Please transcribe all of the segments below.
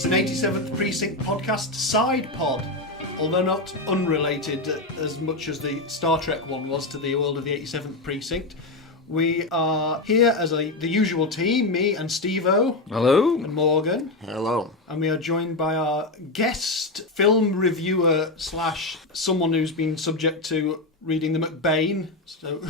It's an 87th Precinct podcast Sidepod, although not unrelated as much as the Star Trek one was to the world of the 87th Precinct. We are here as the usual team, me and Steve-O. Hello. And Morgan. Hello. And we are joined by our guest film reviewer / someone who's been subject to reading the McBain. So,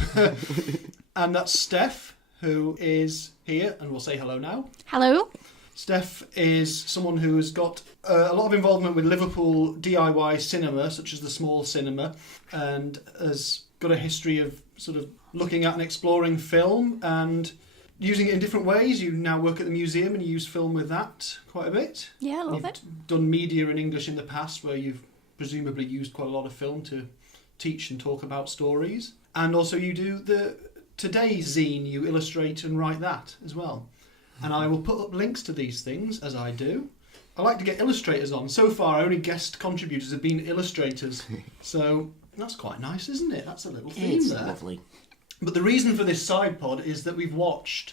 and that's Steph, who is here, and we'll say hello now. Hello. Steph is someone who has got a lot of involvement with Liverpool DIY cinema, such as the Small Cinema, and has got a history of sort of looking at and exploring film and using it in different ways. You now work at the museum and you use film with that quite a bit. Yeah, a little bit. You've done media in English in the past where you've presumably used quite a lot of film to teach and talk about stories. And also you do the Today zine, you illustrate and write that as well. And I will put up links to these things, as I do. I like to get illustrators on. So far, only guest contributors have been illustrators. So that's quite nice, isn't it? That's a little theme it's there. Lovely. But the reason for this side pod is that we've watched,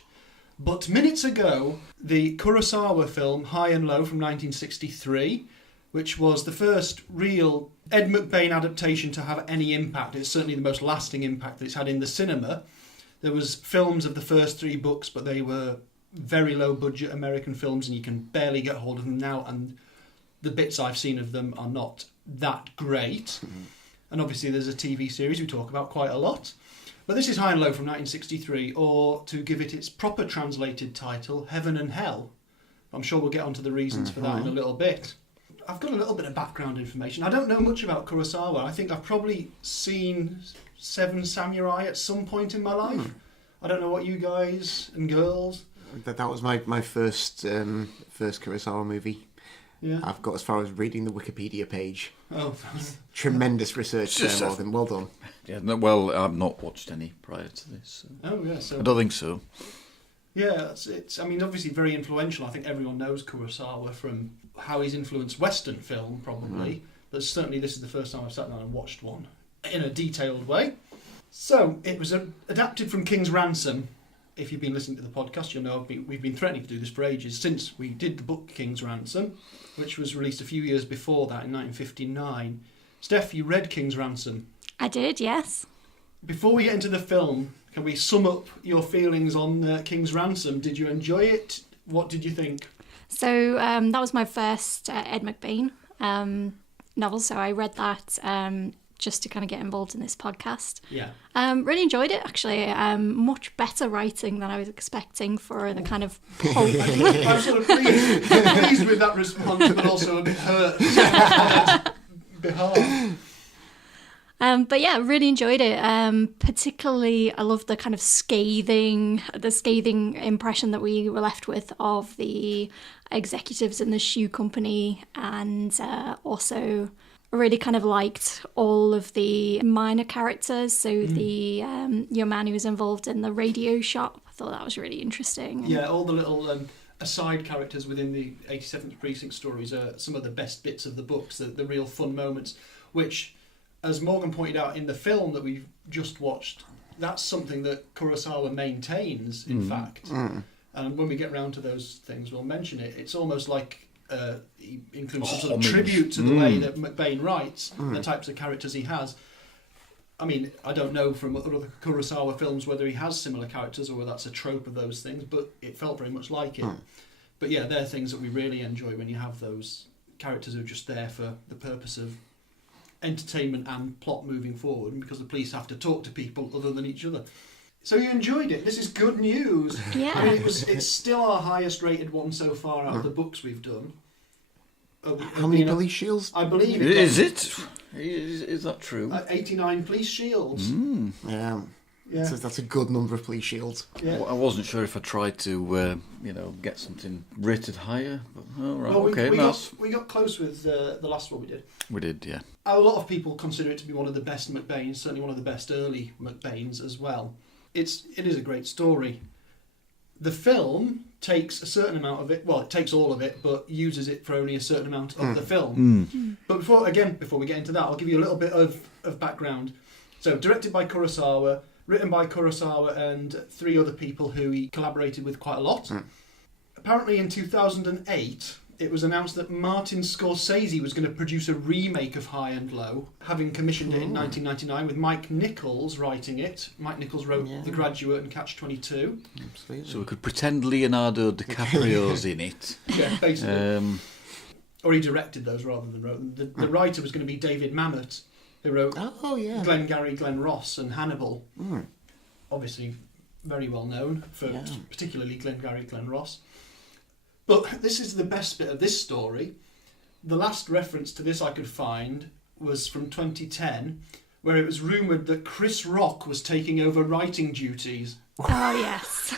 but minutes ago, the Kurosawa film High and Low from 1963, which was the first real Ed McBain adaptation to have any impact. It's certainly the most lasting impact that it's had in the cinema. There was films of the first three books, but they were very low budget American films and you can barely get hold of them now, and the bits I've seen of them are not that great. Mm-hmm. And obviously there's a TV series we talk about quite a lot. But this is High and Low from 1963, or to give it its proper translated title, Heaven and Hell. I'm sure we'll get onto the reasons for that in a little bit. I've got a little bit of background information. I don't know much about Kurosawa. I think I've probably seen Seven Samurai at some point in my life. I don't know what you guys and girls... That was my first Kurosawa movie. Yeah. I've got as far as reading the Wikipedia page. Oh, tremendous research there, Morgan. Well done. Yeah, no, well, I've not watched any prior to this. So. Oh, yeah. So I don't think so. Yeah, it's. I mean, obviously very influential. I think everyone knows Kurosawa from how he's influenced Western film, probably. But certainly this is the first time I've sat down and watched one in a detailed way. So it was adapted from King's Ransom. If you've been listening to the podcast, you'll know we've been threatening to do this for ages, since we did the book King's Ransom, which was released a few years before that in 1959. Steph, you read King's Ransom? I did, yes. Before we get into the film, can we sum up your feelings on King's Ransom? Did you enjoy it? What did you think? So that was my first Ed McBain novel, so I read that just to kind of get involved in this podcast. Yeah. Really enjoyed it, actually. Much better writing than I was expecting for the kind of pulp. I'm sort of pleased with that response, but also a bit hurt on behalf. But yeah, really enjoyed it. Particularly, I loved the kind of scathing impression that we were left with of the executives in the shoe company, and also really kind of liked all of the minor characters. So the young man who was involved in the radio shop, I thought that was really interesting. Yeah, all the little aside characters within the 87th Precinct stories are some of the best bits of the books, the real fun moments, which, as Morgan pointed out in the film that we've just watched, that's something that Kurosawa maintains, in fact. And when we get round to those things, we'll mention it. It's almost like he includes some sort of tribute to the way that McBain writes, the types of characters he has. I mean, I don't know from other Kurosawa films whether he has similar characters or whether that's a trope of those things, but it felt very much like it. But yeah, they're things that we really enjoy when you have those characters who are just there for the purpose of entertainment and plot moving forward, and because the police have to talk to people other than each other. So you enjoyed it. This is good news. Yeah. I mean, it's still our highest rated one so far out of the books we've done. How many police shields? I believe it. Is it? Is that true? 89 police shields. Yeah. Yeah. So that's a good number of police shields. Yeah. I wasn't sure if I tried to, get something rated higher. But, right, Well, okay, we got close with the last one we did. We did, yeah. A lot of people consider it to be one of the best McBains, certainly one of the best early McBains as well. It is a great story. The film takes a certain amount of it, well, it takes all of it, but uses it for only a certain amount of the film. But before we get into that, I'll give you a little bit of background. So, directed by Kurosawa, written by Kurosawa and three other people who he collaborated with quite a lot. Apparently in 2008, it was announced that Martin Scorsese was going to produce a remake of High and Low, having commissioned it in 1999 with Mike Nichols writing it. Mike Nichols wrote The Graduate and Catch-22. Absolutely. So we could pretend Leonardo DiCaprio's in it. Yeah, basically. Or he directed those rather than wrote them. The writer was going to be David Mamet, who wrote Glengarry Glen Ross and Hannibal. Obviously very well known for particularly Glengarry Glen Ross. But this is the best bit of this story. The last reference to this I could find was from 2010, where it was rumoured that Chris Rock was taking over writing duties. Oh, yes.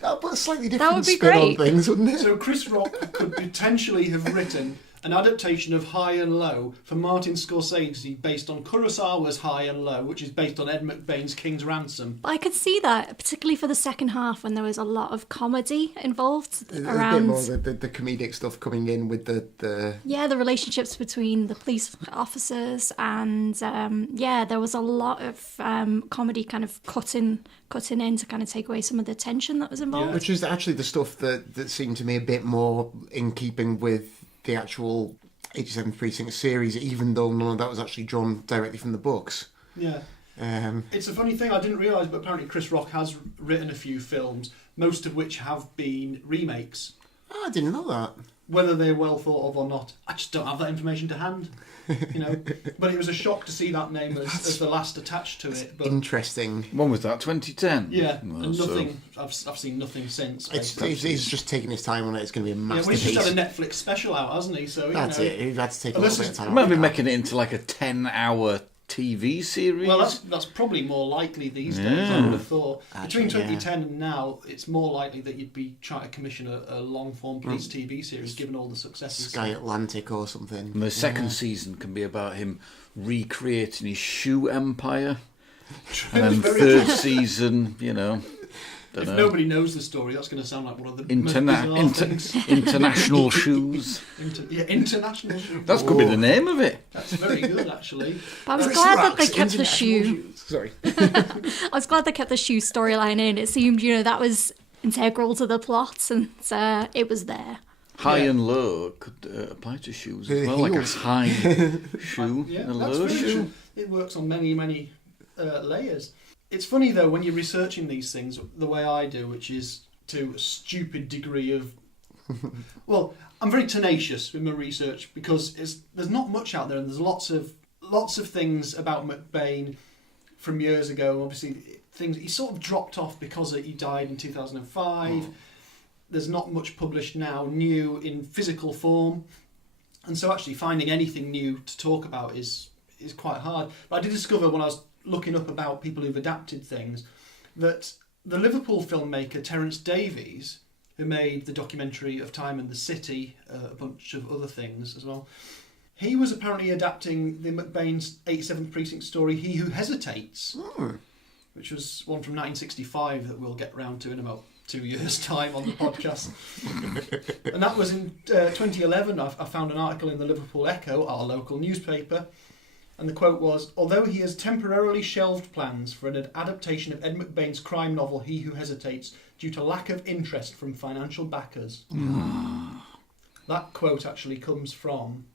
That would put a slightly That different would be spin on great. things, wouldn't it? So Chris Rock could potentially have written an adaptation of High and Low for Martin Scorsese based on Kurosawa's High and Low, which is based on Ed McBain's King's Ransom. I could see that, particularly for the second half when there was a lot of comedy involved There's around... a bit more the comedic stuff coming in with the... Yeah, the relationships between the police officers and, there was a lot of comedy kind of cutting in to kind of take away some of the tension that was involved. Which is actually the stuff that seemed to me a bit more in keeping with the actual 87th Precinct series, even though none of that was actually drawn directly from the books. Yeah. It's a funny thing, I didn't realise, but apparently Chris Rock has written a few films, most of which have been remakes. Oh, I didn't know that. Whether they're well thought of or not, I just don't have that information to hand. But it was a shock to see that name as the last attached to it. But interesting. When was that? 2010. Yeah, Well, and nothing. I've seen nothing since. He's just taking his time on it. It's going to be a Yeah, well, masterpiece. he's just had a Netflix special out, hasn't he? So That's it. He's had to take a Unless little bit of time. I might on be that. making it into like a 10-hour TV series. Well, that's probably more likely these days. I would have thought. Between 2010 and now, it's more likely that you'd be trying to commission a long-form police TV series, given all the successes. Sky Atlantic or something. And the second season can be about him recreating his shoe empire. And then third season, If nobody knows the story, that's going to sound like one of the most bizarre things. International shoes. International shoes. That could be the name of it. That's very good, actually. But I was Chris glad that Rock's they kept the International shoe. Shoes. Sorry. I was glad they kept the shoe storyline in. It seemed, that was integral to the plot, and it was there. High and low could apply to shoes as well, like a high shoe and a low very shoe. true. It works on many, many layers. It's funny, though, when you're researching these things the way I do, which is to a stupid degree of... Well, I'm very tenacious with my research because there's not much out there, and there's lots of things about McBain from years ago. Obviously, things he sort of dropped off because he died in 2005. There's not much published now new in physical form, and so actually finding anything new to talk about is quite hard. But I did discover when I was looking up about people who've adapted things that the Liverpool filmmaker Terence Davies, who made the documentary of Time and the City, a bunch of other things as well, he was apparently adapting the McBain's 87th Precinct story He Who Hesitates, which was one from 1965 that we'll get round to in about 2 years' time on the podcast. And that was in 2011. I found an article in the Liverpool Echo, our local newspaper, and the quote was, "Although he has temporarily shelved plans for an adaptation of Ed McBain's crime novel He Who Hesitates due to lack of interest from financial backers." That quote actually comes from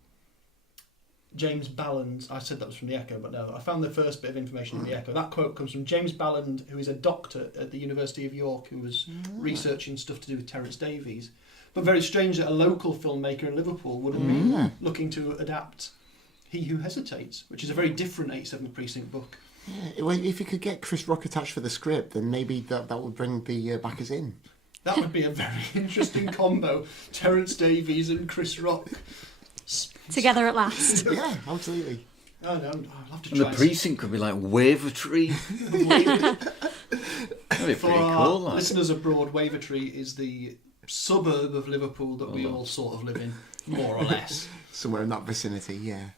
James Balland. I said that was from the Echo, but no, I found the first bit of information in the Echo. That quote comes from James Balland, who is a doctor at the University of York, who was researching stuff to do with Terence Davies. But very strange that a local filmmaker in Liverpool would have been looking to adapt He Who Hesitates, which is a very different 87th Precinct book. Yeah, well, if you could get Chris Rock attached for the script, then maybe that would bring the backers in. That would be a very interesting combo. Terence Davies and Chris Rock. Together at last. Yeah, absolutely. Oh, no, I'll have to And try the precinct could be like Wavertree. That'd be For pretty our cool. Like. listeners abroad, Wavertree is the suburb of Liverpool that we all sort of live in, more or less. Somewhere in that vicinity, yeah.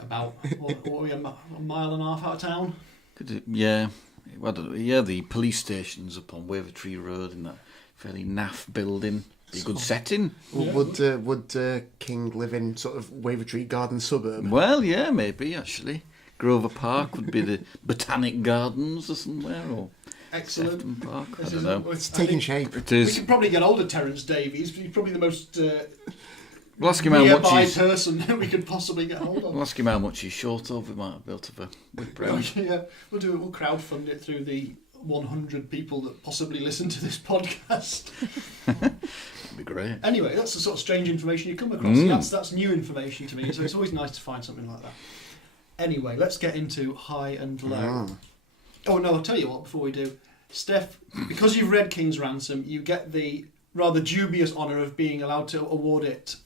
About, what are we, a mile and a half out of town? Yeah. I don't know. Yeah, the police station's up on Wavertree Road in that fairly naff building. Be a good setting. Yeah. Would King live in sort of Wavertree Garden suburb? Well, yeah, maybe actually. Grover Park would be the Botanic Gardens or somewhere. Or Excellent. Park. I don't know. It's taking shape. It is. We could probably get hold of Terence Davies. He's probably the most We'll ask him how much nearby he's. person we could possibly get hold of. We'll ask him how much he's short of. We might be able to whip round. Yeah, we'll do it. We'll crowdfund it through the 100 people that possibly listen to this podcast. That'd be great. Anyway, that's the sort of strange information you come across. That's new information to me, so it's always nice to find something like that. Anyway, let's get into high and low. Oh no, I'll tell you what, before we do. Steph, because you've read King's Ransom, you get the rather dubious honour of being allowed to award it.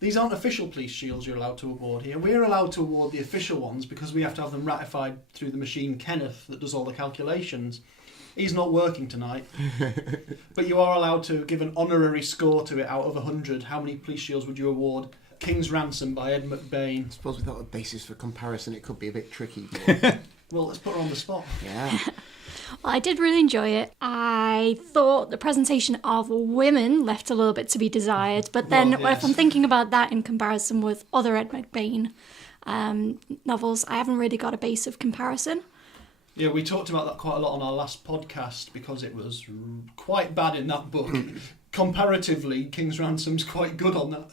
These aren't official police shields you're allowed to award here. We're allowed to award the official ones because we have to have them ratified through the machine Kenneth that does all the calculations. He's not working tonight. But you are allowed to give an honorary score to it out of 100. How many police shields would you award King's Ransom by Ed McBain? I suppose without a basis for comparison, it could be a bit tricky. Well, let's put her on the spot. Yeah. Well, I did really enjoy it. I thought the presentation of women left a little bit to be desired, but then yes. if I'm thinking about that in comparison with other Ed McBain novels, I haven't really got a base of comparison. Yeah, we talked about that quite a lot on our last podcast because it was quite bad in that book. Comparatively, King's Ransom's quite good on that.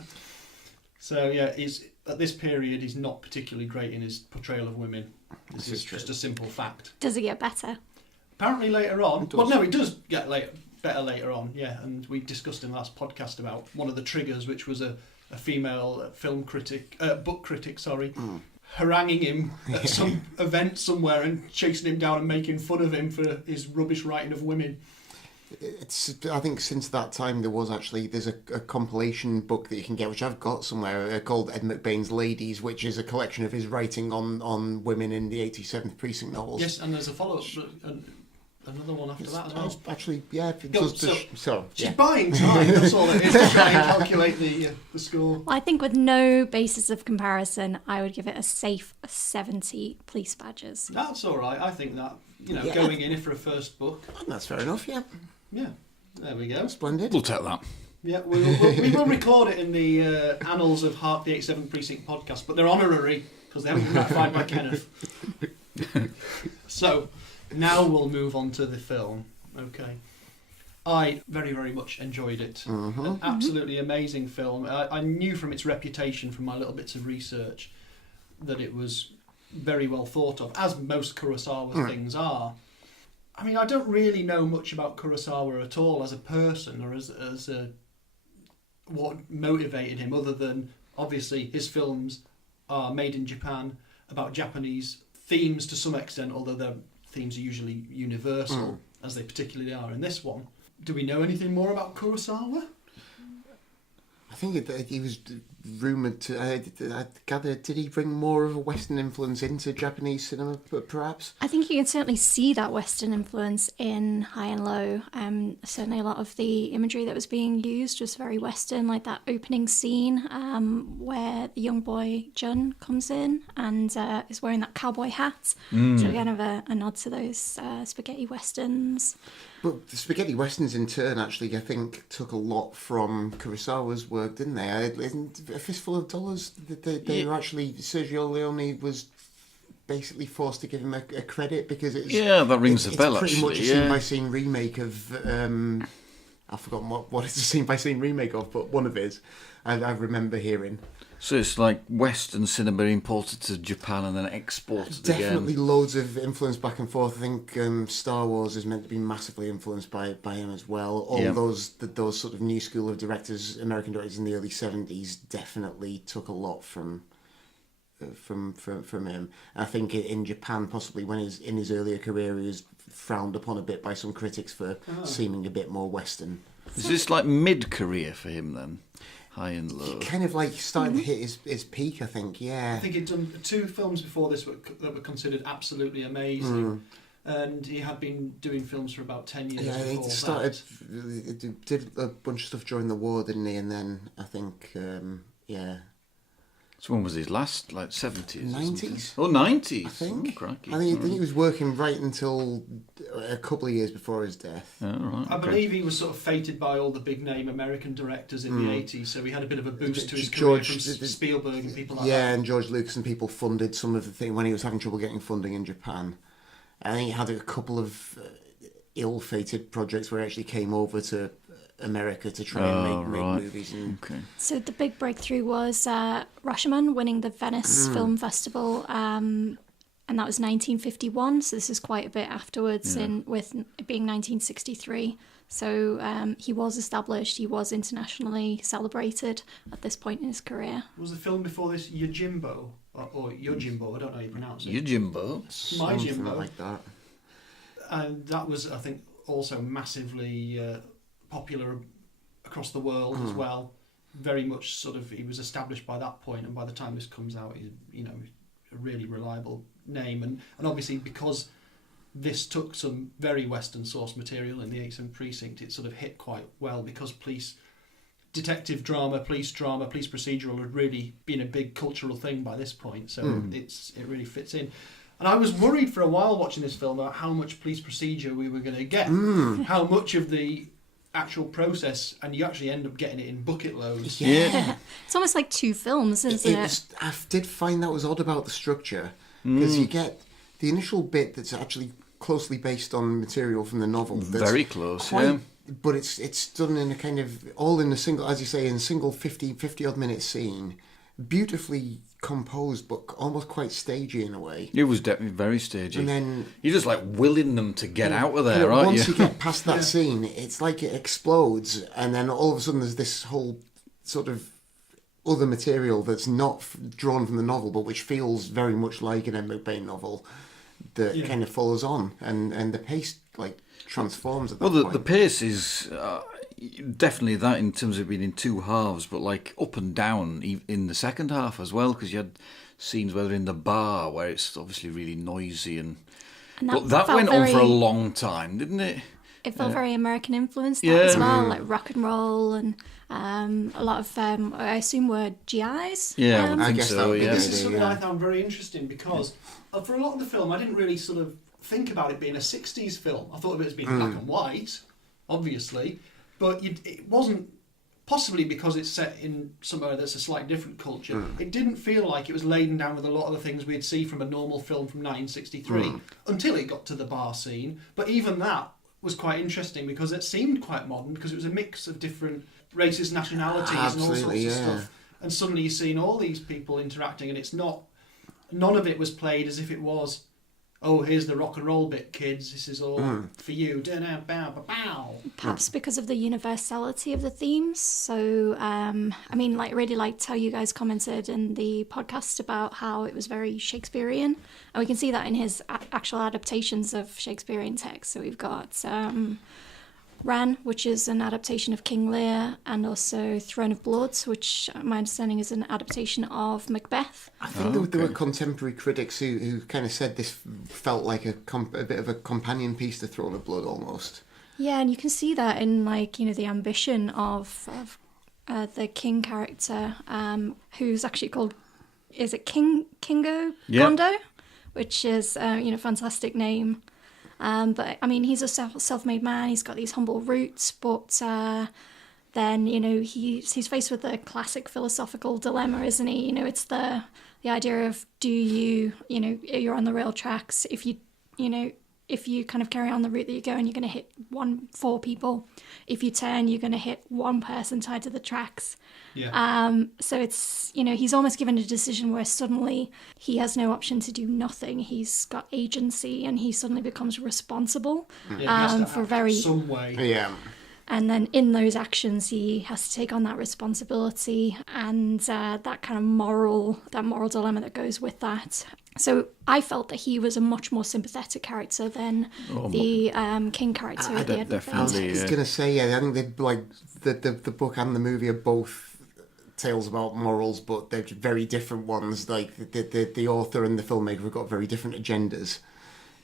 So yeah, at this period, he's not particularly great in his portrayal of women. This is just a simple fact. Does it get better? Apparently later on. Well, no, it does get better later on, yeah. And we discussed in the last podcast about one of the triggers, which was a female book critic, haranguing him at some event somewhere and chasing him down and making fun of him for his rubbish writing of women. I think since that time there's a compilation book that you can get, which I've got somewhere, called Ed McBain's Ladies, which is a collection of his writing on women in the 87th Precinct novels. Yes, and there's a follow-up, another one after that as well. Actually, yeah. She's buying time, that's all it is, to try and calculate the score. Well, I think with no basis of comparison, I would give it a safe 70 police badges. That's all right. I think that, going in for a first book. That's fair enough, yeah. Yeah, there we go. Splendid. We'll take that. Yeah, we will record it in the annals of Hark, the 87th Precinct podcast, but they're honorary because they haven't been ratified by Kenneth. So, now we'll move on to the film. Okay. I very, very much enjoyed it. An absolutely amazing film. I knew from its reputation, from my little bits of research, that it was very well thought of, as most Kurosawa things are. I mean, I don't really know much about Kurosawa at all as a person or as what motivated him, other than obviously his films are made in Japan about Japanese themes to some extent, although their themes are usually universal, as they particularly are in this one. Do we know anything more about Kurosawa? I think he was rumoured to. I gather, did he bring more of a Western influence into Japanese cinema, perhaps? I think you can certainly see that Western influence in High and Low. Certainly a lot of the imagery that was being used was very Western, like that opening scene where the young boy Jun comes in and is wearing that cowboy hat. So kind of a nod to those spaghetti westerns. But the spaghetti westerns, in turn, actually, I think, took a lot from Kurosawa's work, didn't they? Isn't A Fistful of Dollars, they were actually, Sergio Leone was basically forced to give him a credit because it's... Yeah, that rings a bell, pretty actually. much a scene-by-scene remake of... I've forgotten what it's a scene-by-scene remake of, but one of his, I remember hearing. So it's like Western cinema imported to Japan and then exported Definitely again. Loads of influence back and forth. I think Star Wars is meant to be massively influenced by him as well. All those sort of new school of directors, American directors in the early 70s, definitely took a lot from him. I think in Japan, possibly when he's in his earlier career, he was frowned upon a bit by some critics for seeming a bit more Western. Is this like mid-career for him then? High and Low. Kind of like starting to hit his peak, I think, yeah. I think he'd done 2 films before this that were considered absolutely amazing. And he had been doing films for about 10 years before he did a bunch of stuff during the war, didn't he? And then, I think, So when was his last, like 70s? 90s. Oh, 90s. I think. Oh, crikey. I think he was working right until a couple of years before his death. Oh, right, I believe he was sort of fated by all the big name American directors in the 80s, so he had a bit of a boost to his career from Spielberg and people like that. Yeah, and George Lucas and people funded some of the thing when he was having trouble getting funding in Japan. I think it had a couple of ill-fated projects where it actually came over to America to try and make movies. And So the big breakthrough was Rashomon winning the Venice Film Festival, and that was 1951. So this is quite a bit afterwards, with it being 1963. So he was established. He was internationally celebrated at this point in his career. Was the film before this Yojimbo or Yojimbo? I don't know how you pronounce it. Yojimbo. My something Jimbo. like that. And that was, I think, also massively popular across the world as well. Very much sort of, he was established by that point, and by the time this comes out, he's, you know, a really reliable name. And obviously, because this took some very Western source material in the 8th Precinct, it sort of hit quite well, because detective drama, police procedural had really been a big cultural thing by this point. So it really fits in. And I was worried for a while watching this film about how much police procedure we were going to get, how much of the actual process, and you actually end up getting it in bucket loads. Yeah. It's almost like two films, isn't it? I did find that was odd about the structure, because you get the initial bit that's actually closely based on material from the novel. Very close, But it's done in a kind of, all in a single, as you say, in a single 50 odd minute scene. Beautifully composed, but almost quite stagey in a way. It was definitely very stagey. And then you're just like willing them to get out of there, aren't once you? you get past that scene, it's like it explodes, and then all of a sudden there's this whole sort of other material that's not drawn from the novel, but which feels very much like an M. McBain novel that kind of follows on, and the pace like transforms at that point. The pace is definitely that in terms of being in two halves, but like up and down in the second half as well, because you had scenes whether in the bar where it's obviously really noisy, but that went on for a long time, didn't it? It felt very American influenced as well, like rock and roll, and a lot of I assume were GIs. Yeah, I would think guess so. that would be Yeah. This is something I found very interesting, because for a lot of the film I didn't really sort of think about it being a 60s film. I thought of it as being black and white, obviously, but it wasn't, possibly because it's set in somewhere that's a slightly different culture. It didn't feel like it was laden down with a lot of the things we'd see from a normal film from 1963 until it got to the bar scene. But even that was quite interesting, because it seemed quite modern, because it was a mix of different races, nationalities, and all sorts of stuff. And suddenly you're seeing all these people interacting, and it's not, none of it was played as if it was, oh, here's the rock and roll bit, kids, this is all for you. Perhaps because of the universality of the themes. So, I mean, like, really liked how you guys commented in the podcast about how it was very Shakespearean. And we can see that in his actual adaptations of Shakespearean texts. So we've got Ran, which is an adaptation of King Lear, and also Throne of Blood, which my understanding is an adaptation of Macbeth. I think there were contemporary critics who kind of said this felt like a bit of a companion piece to Throne of Blood almost. Yeah, and you can see that in, like, you know, the ambition of the king character, who's actually called, is it Kingo Gondo, which is fantastic name. But I mean, he's a self-made man. He's got these humble roots, but then he's faced with a classic philosophical dilemma, isn't he? You know, it's the idea of, do you're on the rail tracks. If you kind of carry on the route that you're going, you're going to hit 4 people. If you turn, you're going to hit 1 person tied to the tracks. Yeah. So it's, he's almost given a decision where suddenly he has no option to do nothing. He's got agency, and he suddenly becomes responsible for some way. Yeah. And then in those actions, he has to take on that responsibility and that kind of moral dilemma that goes with that. So I felt that he was a much more sympathetic character than the King character at the end. Definitely. I was going to say, I think they like the book and the movie are both tales about morals, but they're very different ones. Like the author and the filmmaker have got very different agendas.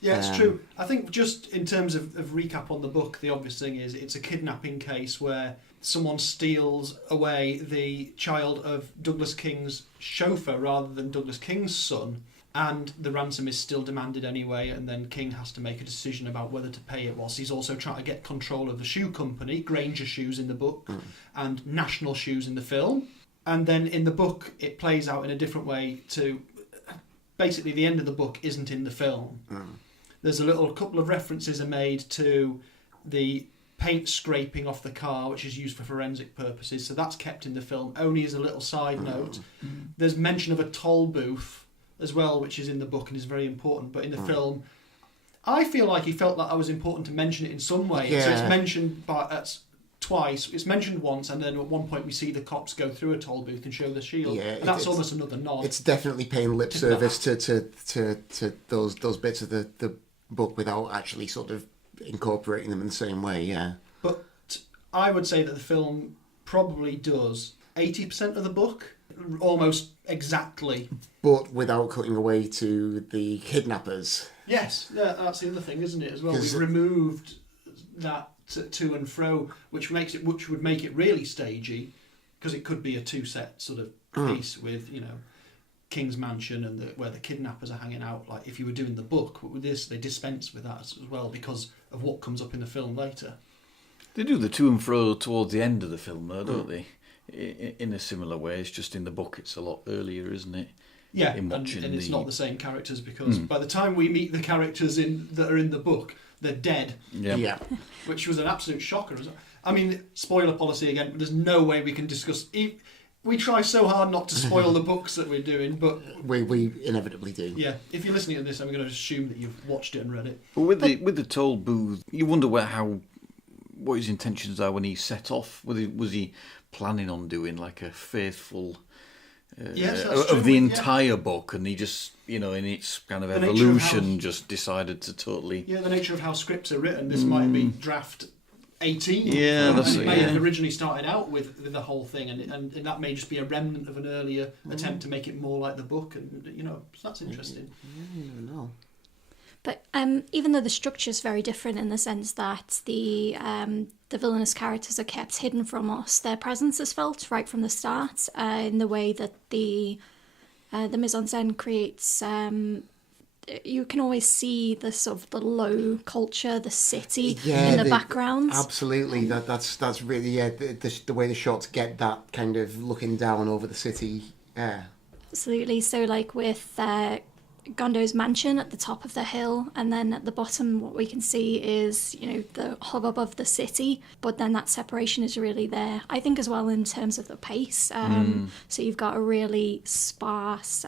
Yeah, it's true. I think just in terms of recap on the book, the obvious thing is it's a kidnapping case where someone steals away the child of Douglas King's chauffeur rather than Douglas King's son, and the ransom is still demanded anyway, and then King has to make a decision about whether to pay it, whilst he's also trying to get control of the shoe company, Granger Shoes in the book, and National Shoes in the film. And then in the book, it plays out in a different way to... Basically, the end of the book isn't in the film. There's a couple of references are made to the paint scraping off the car, which is used for forensic purposes. So that's kept in the film, only as a little side note. There's mention of a toll booth as well, which is in the book and is very important. But in the film, I feel like he felt that I was important to mention it in some way. Yeah. So it's mentioned twice. It's mentioned once, and then at one point we see the cops go through a toll booth and show the shield. Yeah, and that's almost another nod. It's definitely paying lip service to those bits of the book without actually sort of incorporating them in the same way. Yeah. But I would say that the film probably does 80% of the book, almost exactly. But without cutting away to the kidnappers. Yes, that's the other thing, isn't it? As well, we've removed that to and fro, which would make it really stagey, because it could be a two-set sort of piece with, you know, King's Mansion and where the kidnappers are hanging out. Like if you were doing the book, but with this they dispense with that as well because of what comes up in the film later. They do the to and fro towards the end of the film, though, don't they? In a similar way. It's just in the book it's a lot earlier, isn't it? Yeah, and it's not the same characters because by the time we meet the characters that are in the book, they're dead. Yeah. Which was an absolute shocker. I mean, spoiler policy again, but there's no way we can discuss... We try so hard not to spoil the books that we're doing, but... We inevitably do. Yeah, if you're listening to this, I'm going to assume that you've watched it and read it. But with the toll booth, you wonder what his intentions are when he set off. Was he planning on doing like a faithful... Yes, that's true. of the entire book, and he just, you know, in its kind of evolution, just decided to totally... Yeah, the nature of how scripts are written. This might be draft 18. Yeah, that's it. It may have originally started out with the whole thing, and that may just be a remnant of an earlier attempt to make it more like the book, and, you know, so that's interesting. I don't know. But even though the structure is very different in the sense that the villainous characters are kept hidden from us, their presence is felt right from the start in the way that the mise-en-scène creates. You can always see the sort of the low culture, the city in the background. Absolutely, that's really the way the shots get that kind of looking down over the city. Yeah, absolutely. So like with Gondo's mansion at the top of the hill, and then at the bottom what we can see is, you know, the hubbub of the city, but then that separation is really there, I think, as well in terms of the pace. So you've got a really sparse,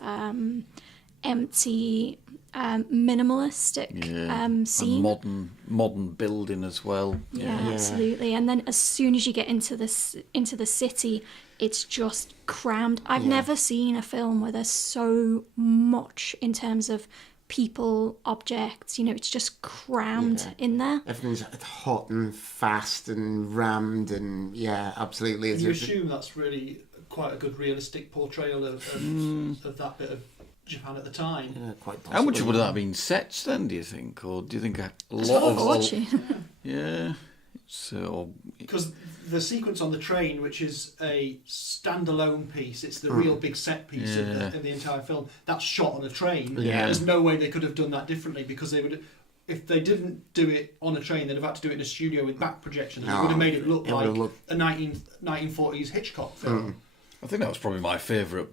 empty, minimalistic scene. And modern building as well. Yeah, absolutely. And then as soon as you get into the city, it's just crammed. I've never seen a film where there's so much in terms of people, objects. You know, it's just crammed in there. Everything's hot and fast and rammed, and absolutely. And you assume that's really quite a good realistic portrayal of that bit of Japan at the time. Yeah, quite possibly. How much would that have been sets then, do you think? Or do you think a lot of... Yeah. So, because the sequence on the train, which is a standalone piece, it's the real big set piece of the entire film. That's shot on a train. Yeah. There's no way they could have done that differently, because they would, if they didn't do it on a train, they'd have had to do it in a studio with back projection. It would have made it look like a 1940s Hitchcock film. I think that was probably my favourite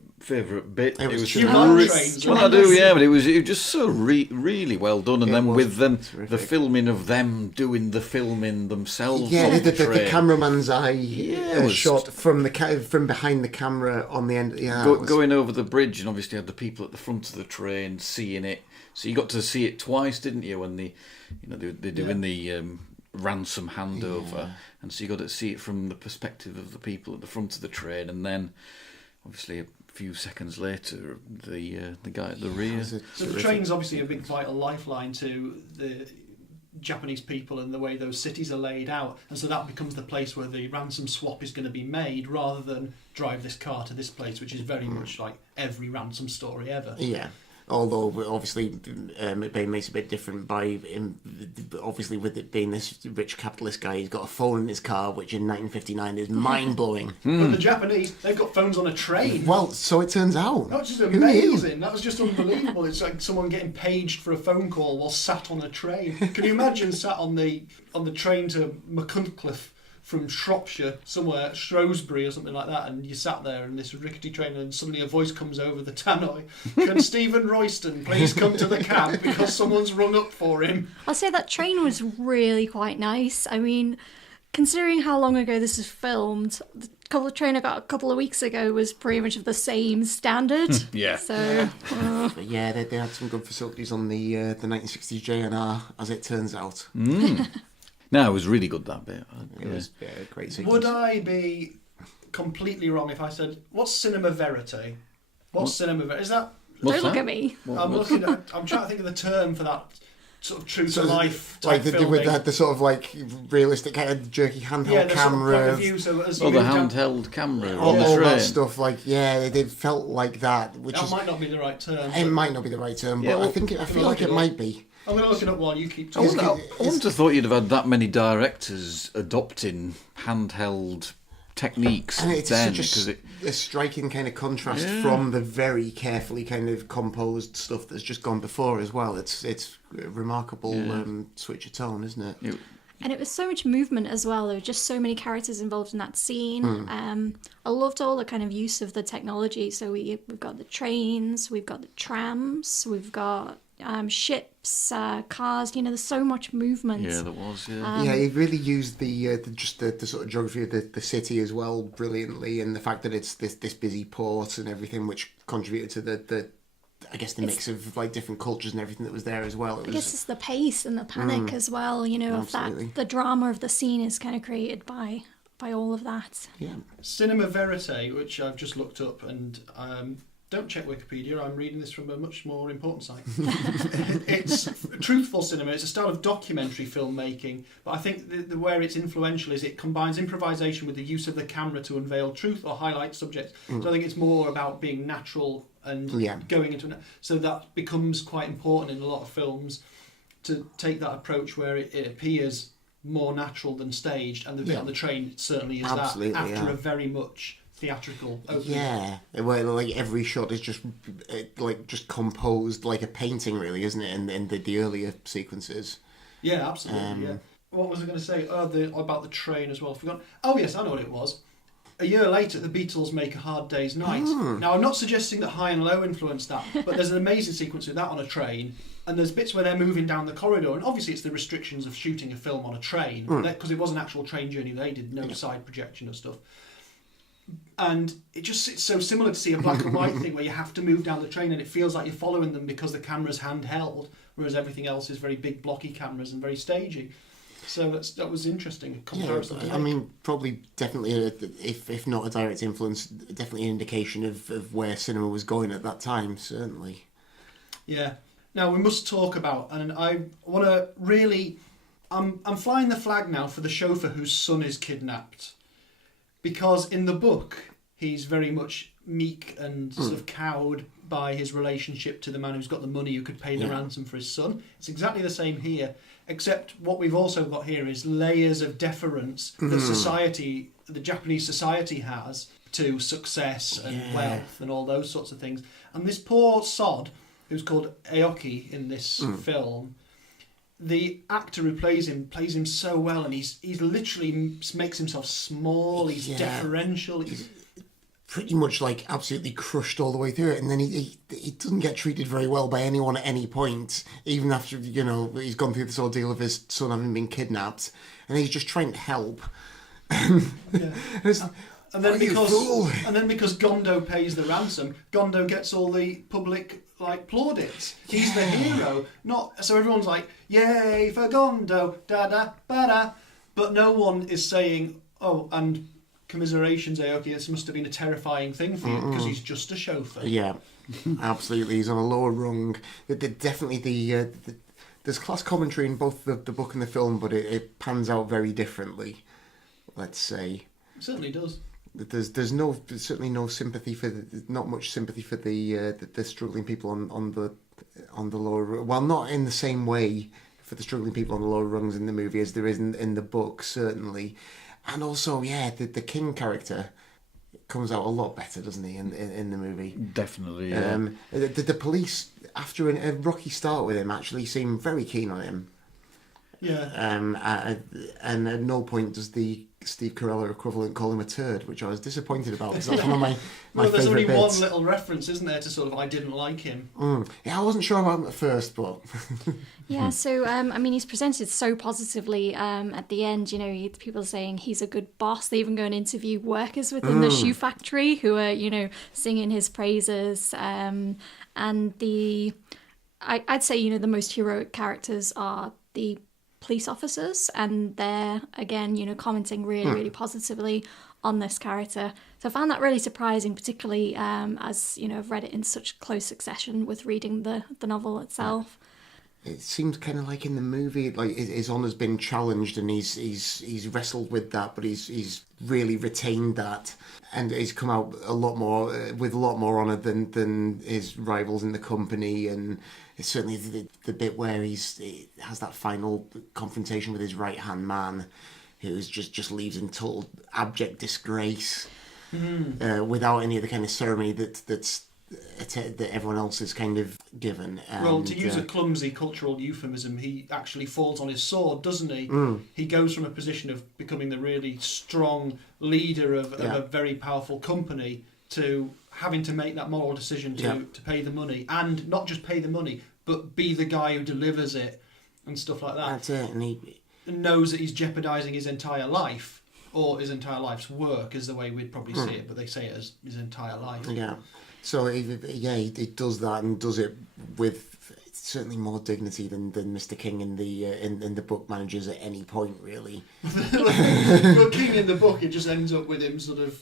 bit. It was you like trains, well, I do, yeah, but it was just so really well done. And then with them, terrific. the filming of them doing the filming themselves. Yeah, on the train. cameraman's eye shot from behind the camera on the end. Yeah, Going over the bridge, and obviously had the people at the front of the train seeing it. So you got to see it twice, didn't you? When they're doing the ransom handover, and so you got to see it from the perspective of the people at the front of the train, and then obviously a few seconds later the guy at the rear. So the train's obviously a big vital lifeline to the Japanese people and the way those cities are laid out, and so that becomes the place where the ransom swap is going to be made, rather than drive this car to this place, which is very much like every ransom story ever. Yeah. Although obviously McBain makes it a bit different by obviously with it being this rich capitalist guy, he's got a phone in his car, which in 1959 is mind blowing. But the Japanese, they've got phones on a train. Well, so it turns out. That was just amazing. That was just unbelievable. It's like someone getting paged for a phone call while sat on a train. Can you imagine sat on the train to McCuncliffe from Shropshire, somewhere, Shrewsbury or something like that, and you sat there in this rickety train and suddenly a voice comes over the tannoy. Can Stephen Royston please come to the cab because someone's rung up for him? I'll say that train was really quite nice. I mean, considering how long ago this is filmed, the couple of train I got a couple of weeks ago was pretty much of the same standard. Yeah. So, But yeah, they had some good facilities on the 1960s JNR, as it turns out. No, it was really good, that bit. It was a great sequence. Would I be completely wrong if I said, what's cinema verite? What's cinema verite? Is that... What's don't look that? at me. I'm trying to think of the term for that sort of true to life type like filming. with the sort of like realistic kind of jerky handheld the camera, sort of point of view. So as Oh, you the move down- handheld camera all, on the all train. that stuff. Like it felt like that, which That is might not be the right term. it might not be the right term, Yeah, but well, I feel like it might be. I'm going to look it up while you keep I wouldn't, talking. I wouldn't have thought you'd have had that many directors adopting handheld techniques And it's then, such because a striking kind of contrast from the very carefully kind of composed stuff that's just gone before as well. It's a remarkable switch of tone, isn't it? And it was so much movement as well. There were just so many characters involved in that scene. I loved all the kind of use of the technology. So we've got the trains, we've got the trams, we've got ships, cars. You know, there's so much movement. yeah, there was. Yeah, he really used the sort of geography of the city as well brilliantly, and the fact that it's this busy port and everything, which contributed to the I guess the mix of like different cultures and everything that was there as well. I guess it's the pace and the panic as well. You know, of Absolutely. that the drama of the scene is kind of created by all of that. Yeah. Cinema verite, which I've just looked up, and don't check Wikipedia, I'm reading this from a much more important site. It's truthful cinema. It's a style of documentary filmmaking, but I think the where it's influential is it combines improvisation with the use of the camera to unveil truth or highlight subjects. So I think it's more about being natural and going into it. So that becomes quite important in a lot of films, to take that approach where it appears more natural than staged, and the bit on the train certainly is Absolutely, that, after yeah. a very much theatrical opening. Yeah, where like every shot is just just composed like a painting, really, isn't it? In the earlier sequences. Yeah, absolutely. Yeah. What was I going to say? About the train as well. Forgot. Oh yes, I know what it was. A year later, the Beatles make A Hard Day's Night. Now, I'm not suggesting that High and Low influenced that, but there's an amazing sequence with that on a train, and there's bits where they're moving down the corridor, and obviously it's the restrictions of shooting a film on a train, because it was an actual train journey. They did no side projection of stuff. And it's so similar to see a black and white thing where you have to move down the train and it feels like you're following them because the camera's handheld, whereas everything else is very big blocky cameras and very stagey. So that was interesting comparison. Yeah, I mean, probably definitely, if not a direct influence, definitely an indication of where cinema was going at that time, certainly. Yeah. Now we must talk about, and I want to really, I'm flying the flag now for the chauffeur whose son is kidnapped. Because in the book, he's very much meek and sort of cowed by his relationship to the man who's got the money who could pay the ransom for his son. It's exactly the same here, except what we've also got here is layers of deference that society, the Japanese society, has to success and wealth and all those sorts of things. And this poor sod, who's called Aoki in this film, the actor who plays him so well, and he's literally makes himself small. He's deferential. He's pretty much like absolutely crushed all the way through it, and then he doesn't get treated very well by anyone at any point, even after he's gone through this ordeal of his son having been kidnapped, and he's just trying to help. And then because Gondo pays the ransom, Gondo gets all the public plaudits. He's the hero. So everyone's like, "Yay for Gondo, da da ba da," but no one is saying, "Oh, and commiserations, Aoki. This must have been a terrifying thing for you because he's just a chauffeur." Yeah, absolutely. He's on a lower rung. Definitely there's class commentary in both the book and the film, but it pans out very differently. Let's say. It certainly does. There's certainly no sympathy not much sympathy for the struggling people on the lower, well, not in the same way for the struggling people on the lower rungs in the movie as there is in the book, certainly. And also, the king character comes out a lot better, doesn't he, in the movie? Definitely, yeah. The police, after a rocky start with him, actually seem very keen on him. Yeah. And at no point does the Steve Carell equivalent call him a turd, which I was disappointed about because that's one of my Well, there's only favourite bits. one little reference, isn't there, to sort of I didn't like him. Yeah, I wasn't sure about him at first, but Yeah, so I mean, he's presented so positively at the end. You know, people are saying he's a good boss. They even go and interview workers within the shoe factory who are, you know, singing his praises. And I'd say, you know, the most heroic characters are the police officers, and they're again, you know, commenting really positively on this character. So I found that really surprising, particularly as, you know, I've read it in such close succession with reading the novel itself. it seems kind of like in the movie, like his honour's been challenged, and he's wrestled with that, but he's really retained that, and he's come out a lot more with a lot more honour than his rivals in the company. And it's certainly the bit where he has that final confrontation with his right hand man, who's just leaves in total abject disgrace, without any of the kind of ceremony that everyone else is kind of given. And, well, to use a clumsy cultural euphemism, he actually falls on his sword, doesn't he? He goes from a position of becoming the really strong leader of a very powerful company to having to make that moral decision to pay the money, and not just pay the money, but be the guy who delivers it and stuff like that. That's it, and he knows that he's jeopardising his entire life, or his entire life's work is the way we'd probably see it, but they say it as his entire life. Yeah. So he does that, and does it with certainly more dignity than Mr. King in the book manages at any point, really. Well, King in the book, it just ends up with him sort of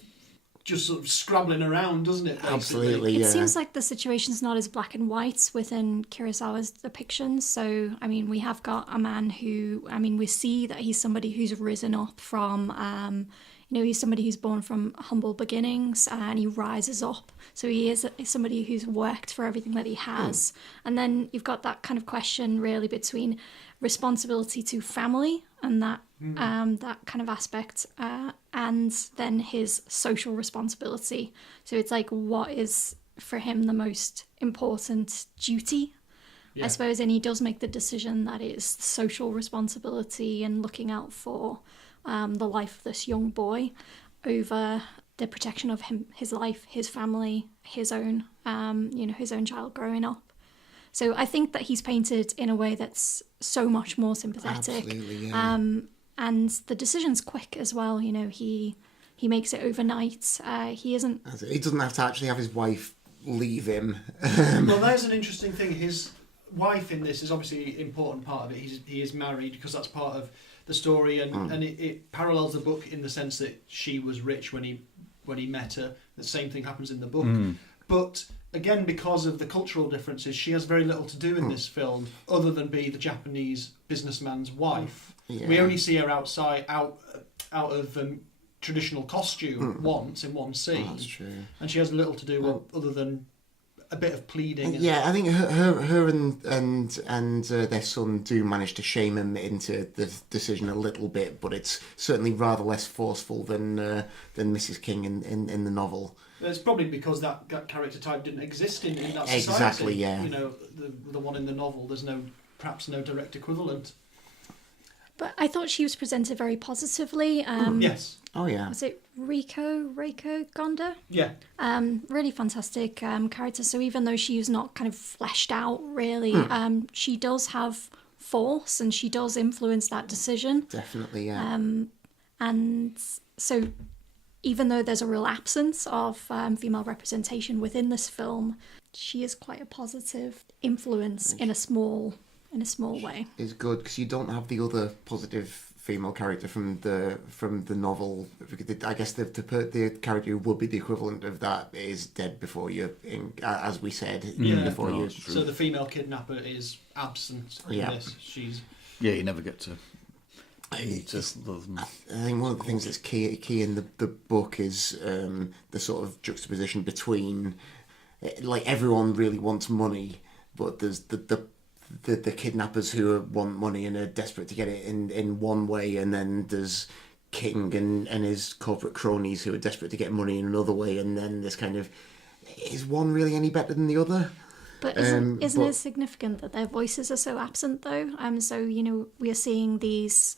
scrabbling around, doesn't it? Basically? Absolutely, It seems like the situation's not as black and white within Kurosawa's depictions. So, I mean, we have got a man who, I mean, we see that he's somebody who's risen up from, he's somebody who's born from humble beginnings, and he rises up. So he is somebody who's worked for everything that he has. And then you've got that kind of question really between responsibility to family and that kind of aspect, and then his social responsibility. So it's like, what is for him the most important duty, I suppose, and he does make the decision that it is social responsibility and looking out for the life of this young boy over the protection of his life, his family, his own child growing up. So I think that he's painted in a way that's so much more sympathetic. Absolutely, yeah. And the decision's quick as well. You know, he makes it overnight. He doesn't have to actually have his wife leave him. Well, there's an interesting thing. His wife in this is obviously an important part of it. He is married because that's part of the story, and it parallels the book in the sense that she was rich when he met her. The same thing happens in the book. But again, because of the cultural differences, she has very little to do in this film other than be the Japanese businessman's wife. Yeah. We only see her out of traditional costume once in one scene. Oh, that's true. And she has little to do other than a bit of pleading. I think her and their son do manage to shame him into the decision a little bit, but it's certainly rather less forceful than Mrs. King in the novel. It's probably because that character type didn't exist in that society. Exactly, yeah. You know, the one in the novel, there's perhaps no direct equivalent. But I thought she was presented very positively. Yes. Oh, yeah. Was it Reiko Gondo? Yeah. Really fantastic character. So even though she's not kind of fleshed out, really, she does have force, and she does influence that decision. Definitely, yeah. And so even though there's a real absence of female representation within this film, she is quite a positive influence in a small way. It's good because you don't have the other positive female character from the novel. I guess the character who would be the equivalent of that is dead before you, as we said. Before you. So the female kidnapper is absent in this. You never get to. I think one of the things that's key in the book is the sort of juxtaposition between, like, everyone really wants money, but there's the kidnappers who want money and are desperate to get it in one way, and then there's King and his corporate cronies who are desperate to get money in another way, and then there's kind of, is one really any better than the other? But isn't it significant that their voices are so absent, though? So, we are seeing these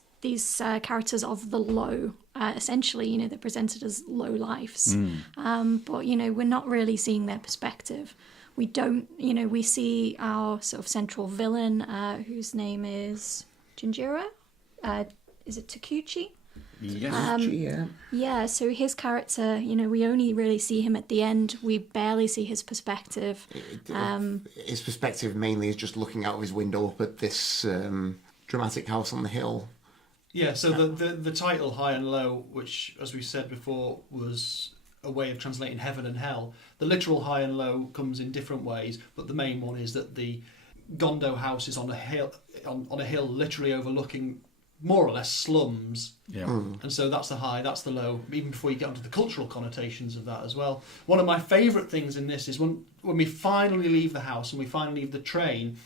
characters of the low, essentially, they're presented as low lives. But, we're not really seeing their perspective. We don't, we see our sort of central villain, whose name is Jinjiro. Is it Taguchi? Yes. Yeah, so his character, we only really see him at the end. We barely see his perspective. His perspective mainly is just looking out of his window up at this dramatic house on the hill. Yeah, so the title, High and Low, which, as we said before, was a way of translating heaven and hell. The literal high and low comes in different ways, but the main one is that the Gondo house is on a hill, on a hill literally overlooking more or less slums. Yeah. And so that's the high, that's the low, even before you get onto the cultural connotations of that as well. One of my favourite things in this is when we finally leave the house and we finally leave the train,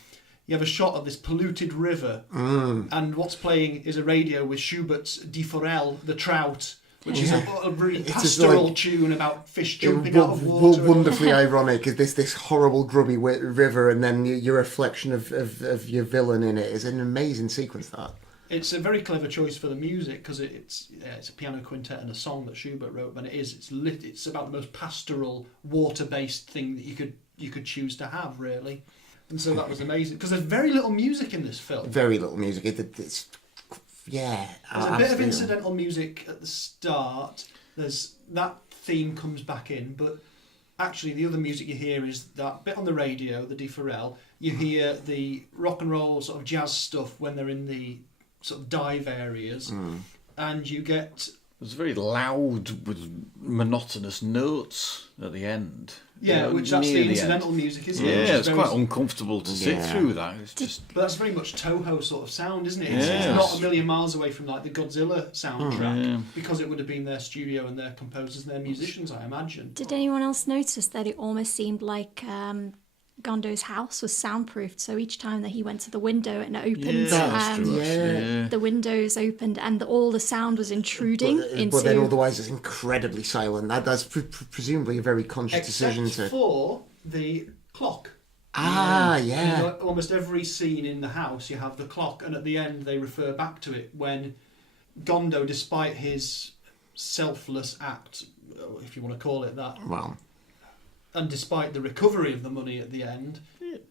you have a shot of this polluted river, and what's playing is a radio with Schubert's Die Forelle, the trout, which is a really pastoral tune about fish jumping out of water. Wonderfully ironic is this horrible grubby river, and then your reflection of your villain in it is an amazing sequence. That it's a very clever choice for the music because it's a piano quintet and a song that Schubert wrote, but it's about the most pastoral water-based thing that you could choose to have, really. And so that was amazing because there's very little music in this film. Very little music. It's there's a bit of incidental music at the start. There's that theme comes back in, but actually the other music you hear is that bit on the radio, the Die Forelle. You hear the rock and roll sort of jazz stuff when they're in the sort of dive areas, and you get. It was very loud with monotonous notes at the end. Yeah, which that's the incidental music, isn't it? Yeah, it's quite uncomfortable to sit through that. It's just... But that's very much Toho sort of sound, isn't it? It's not a million miles away from like the Godzilla soundtrack, because it would have been their studio and their composers and their musicians, I imagine. Did anyone else notice that it almost seemed like Gondo's house was soundproofed, so each time that he went to the window and it opened, the windows opened and all the sound was intruding into... But then otherwise it's incredibly silent. That's presumably a very conscious decision. Except for the clock. Yeah. Almost every scene in the house you have the clock, and at the end they refer back to it when Gondo, despite his selfless act, if you want to call it that... Well... And despite the recovery of the money at the end,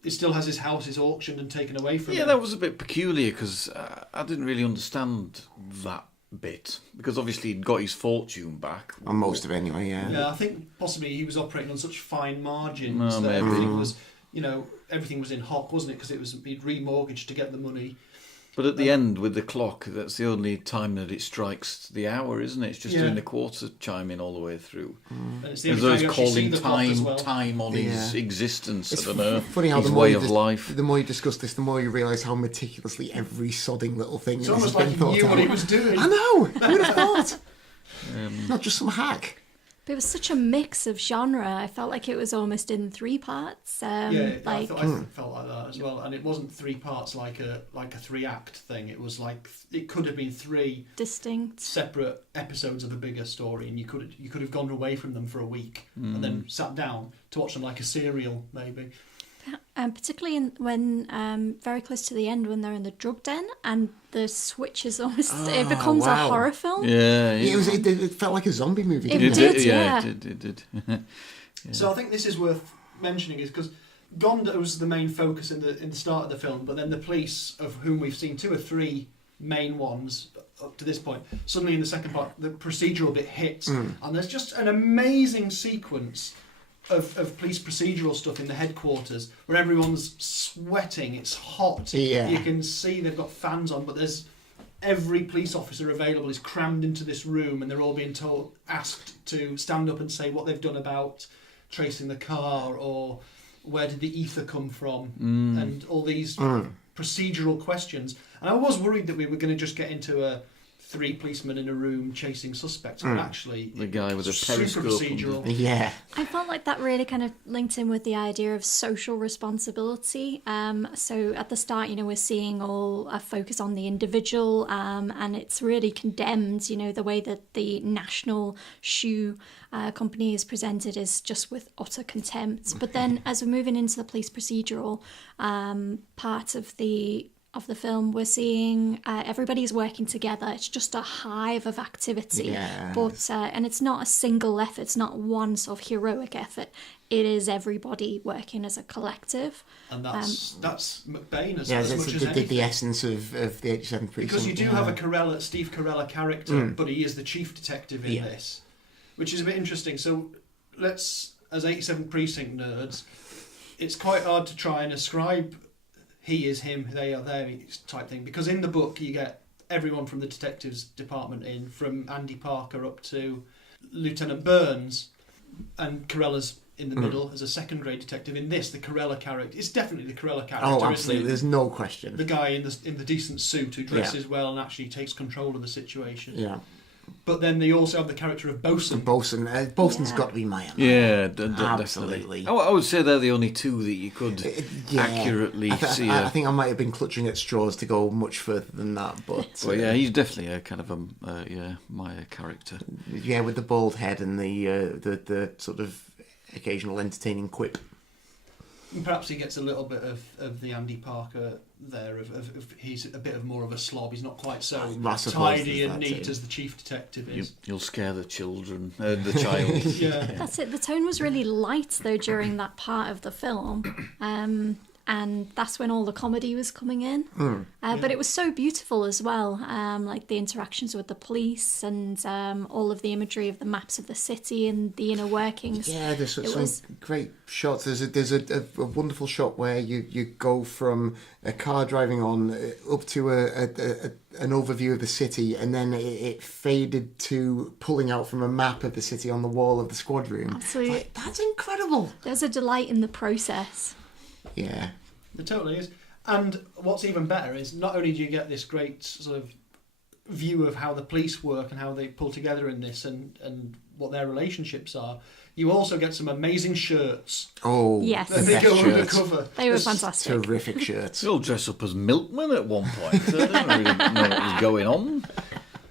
he still has his houses auctioned and taken away from him. Yeah, that was a bit peculiar because I didn't really understand that bit. Because obviously he'd got his fortune back. On most of it anyway, Yeah, I think possibly he was operating on such fine margins that everything was, everything was in hock, wasn't it? Because he'd remortgaged to get the money. But at the end, with the clock, that's the only time that it strikes the hour, isn't it? It's just doing the quarter chiming all the way through. And it's the As only though time he's you actually see calling the clock as well. time on his existence, It's I don't know, funny how his the more way you of life. The more you discuss this, the more you realise how meticulously every sodding little thing It's has almost been like he thought knew out. what he was doing. I know! Who would have thought? Not just some hack. But it was such a mix of genre. I felt like it was almost in 3 parts. I felt like that as well. And it wasn't 3 parts like a 3-act thing. It was like it could have been 3 distinct, separate episodes of a bigger story, and you could have gone away from them for a week and then sat down to watch them like a serial, maybe. Particularly when very close to the end, when they're in the drug den and the switch is almost it becomes a horror film. It felt like a zombie movie. It did. It did. So I think this is worth mentioning is because Gondo's the main focus in the start of the film, but then the police, of whom we've seen 2 or 3 main ones up to this point, suddenly in the second part the procedural bit hits, and there's just an amazing sequence of police procedural stuff in the headquarters where everyone's sweating, it's hot, you can see they've got fans on, but there's every police officer available is crammed into this room, and they're all being asked to stand up and say what they've done about tracing the car, or where did the ether come from, and all these procedural questions. And I was worried that we were going to just get into a 3 policemen in a room chasing suspects, but actually The guy with the super periscope. procedural. Yeah. I felt like that really kind of linked in with the idea of social responsibility. So at the start, we're seeing all a focus on the individual, and it's really condemned, the way that the national shoe company is presented is just with utter contempt. But then as we're moving into the police procedural part of the film, we're seeing everybody's working together. It's just a hive of activity. Yes. But and it's not a single effort. It's not one sort of heroic effort. It is everybody working as a collective. And that's McBain as Yeah, much that's as anything. the essence of the 87th Precinct. Because you do have a Steve Carella character, but he is the chief detective in this, which is a bit interesting. So let's, as 87th Precinct nerds, it's quite hard to try and ascribe he is him, they are they type thing, because in the book you get everyone from the detectives department in, from Andy Parker up to Lieutenant Burns, and Carella's in the middle as a second grade detective. In this, the Carella character, it's definitely the Carella character. Oh, isn't absolutely. it? There's no question. The guy in the decent suit who dresses well and actually takes control of the situation. Yeah. But then they also have the character of Bos'n. Bos'n's got to be my Yeah, absolutely. definitely. I would say they're the only two that you could accurately see. I think I might have been clutching at straws to go much further than that, but Well, yeah, he's definitely a kind of my character. yeah, with the bald head and the sort of occasional entertaining quip. And perhaps he gets a little bit of the Andy Parker there, of he's a bit of more of a slob. He's not quite so I suppose tidy there's and that neat too. as the chief detective is. You'll scare the children, the child. Yeah. That's it. The tone was really light though during that part of the film, and that's when all the comedy was coming in. But it was so beautiful as well, like the interactions with the police and all of the imagery of the maps of the city and the inner workings. Yeah, there's It some was- great shots. There's a wonderful shot where you go from a car driving on up to an overview of the city, and then it faded to pulling out from a map of the city on the wall of the squad room. Absolutely. It's like, that's incredible. There's a delight in the process. Yeah. It totally is. And what's even better is not only do you get this great sort of view of how the police work and how they pull together in this and what their relationships are, you also get some amazing shirts. Oh, Yes. the And they best go shirts. undercover. They were There's fantastic. Terrific shirts. They all dress up as milkmen at one point. I didn't really know what was going on.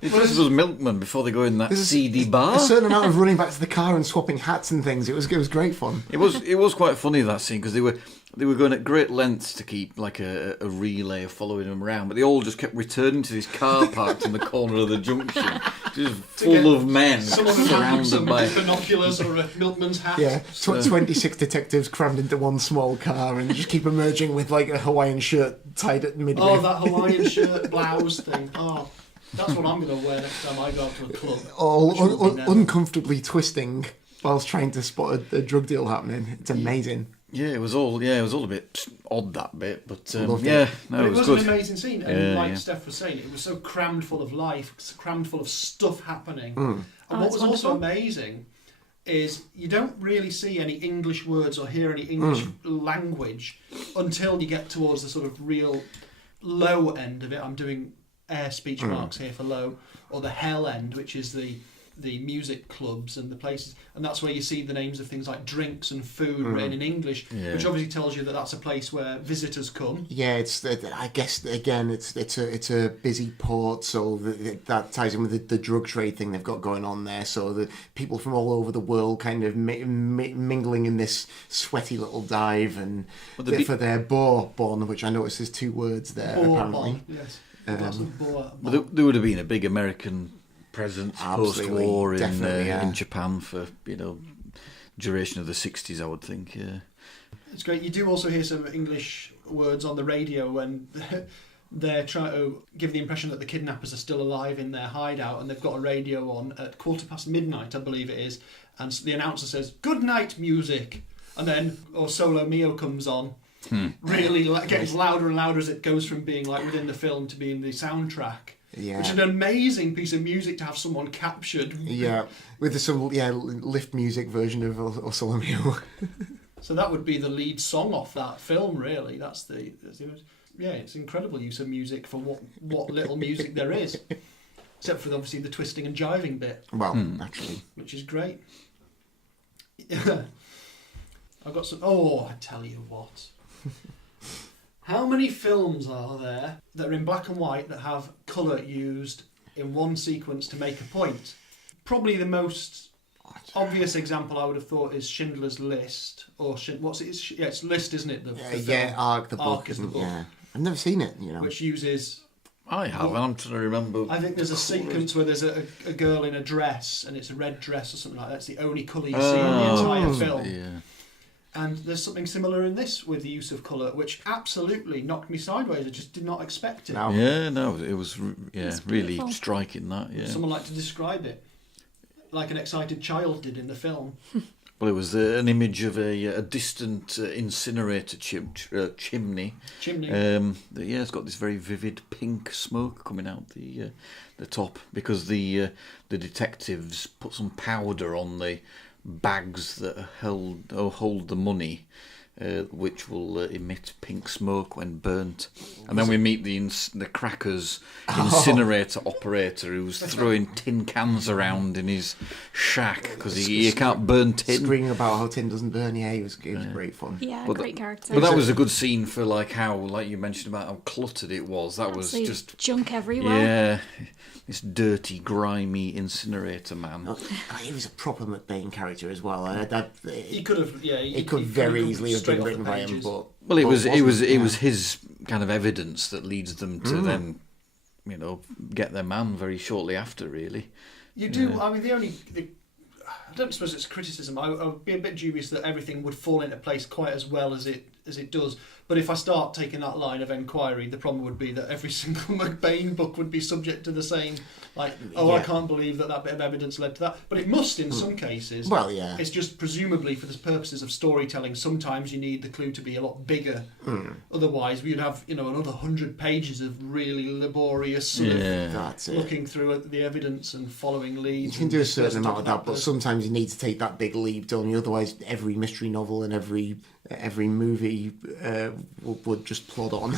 They dress up as milkmen before they go in that There's seedy bar. A certain amount of running back to the car and swapping hats and things. It was great fun. It was quite funny, that scene, because they were going at great lengths to keep like a relay of following them around, but they all just kept returning to this car parked in the corner of the junction, just full of men Someone with some surrounded by. binoculars or a milkman's hat. Yeah, 26 detectives crammed into one small car and just keep emerging with like a Hawaiian shirt tied at midriff. Oh, that Hawaiian shirt blouse thing. Oh, that's what I'm going to wear next time I go out to a club. all Which will be never. uncomfortably twisting whilst trying to spot a drug deal happening. It's amazing. Yeah, it was all a bit odd, that bit, but Loved yeah, it. no, But it was an good. amazing scene, and Yeah, like yeah. Steph was saying, it was so crammed full of life, crammed full of stuff happening. And Oh, what it's was also wonderful. amazing is you don't really see any English words or hear any English language until you get towards the sort of real low end of it. I'm doing air speech marks here for low, or the hell end, which is the music clubs and the places, and that's where you see the names of things like drinks and food written in English, Yeah. which obviously tells you that that's a place where visitors come. Yeah, it's. I guess again, it's a busy port, so that ties in with the drug trade thing they've got going on there. So the people from all over the world kind of mingling in this sweaty little dive, and for their Bos'n, which I noticed there's 2 words there apparently. Yes. Glass of Bos'n. Well, there would have been a big American presence Absolutely, post-war definitely, yeah. in Japan for duration of the 60s, I would think. Yeah. It's great. You do also hear some English words on the radio when they're trying to give the impression that the kidnappers are still alive in their hideout, and they've got a radio on at midnight, I believe it is, and the announcer says, "Good night, music," and then Solo Mio comes on, really getting louder and louder as it goes from being like within the film to being the soundtrack. Yeah. Which is an amazing piece of music to have someone captured. Yeah, with some lift music version of Osolomio. So that would be the lead song off that film, really. That's the it's incredible use of music for what little music there is. except for obviously the twisting and jiving bit, Well, naturally. which is great. I've got some. Oh, I tell you what. How many films are there that are in black and white that have colour used in one sequence to make a point? Probably the most obvious example I would have thought is Schindler's List, or what's it? Yeah, it's List, isn't it? The film. Ark, the book. Ark is the book. Yeah, I've never seen it. Which uses. I have, and I'm trying to remember. I think there's a sequence where there's a girl in a dress, and it's a red dress or something like that. It's the only colour you see in the entire film. Yeah. And there's something similar in this with the use of colour, which absolutely knocked me sideways. I just did not expect it. No. Yeah, no, it was really beautiful. striking that. Yeah. Would someone like to describe it? Like an excited child did in the film. Well, it was an image of a distant incinerator chimney. It's got this very vivid pink smoke coming out the top because the detectives put some powder on the bags that hold the money, which will emit pink smoke when burnt. And then we meet the cracker's incinerator operator who's throwing tin cans around in his shack because he can't burn tin. Screaming about how tin doesn't burn. Yeah, it was great fun. Yeah, But great character. But that was a good scene for like you mentioned about how cluttered it was. That was Absolute just junk everywhere. yeah. This dirty, grimy incinerator man. He was a proper McBain character as well. He could have, It could very easily have been written by him, but Well, it was wasn't, his kind of evidence that leads them to then, get their man very shortly after. Really, You do. I mean, I don't suppose it's a criticism. I would be a bit dubious that everything would fall into place quite as well as it does. But if I start taking that line of inquiry, the problem would be that every single McBain book would be subject to the same, I can't believe that bit of evidence led to that. But it must in some cases. Well, yeah. It's just presumably for the purposes of storytelling, sometimes you need the clue to be a lot bigger. Otherwise, we'd have, another 100 pages of really laborious sort of that's it. looking through at the evidence and following leads. You can do a certain amount of that, but sometimes you need to take that big leap, don't you? Otherwise, every mystery novel and every movie would just plod on.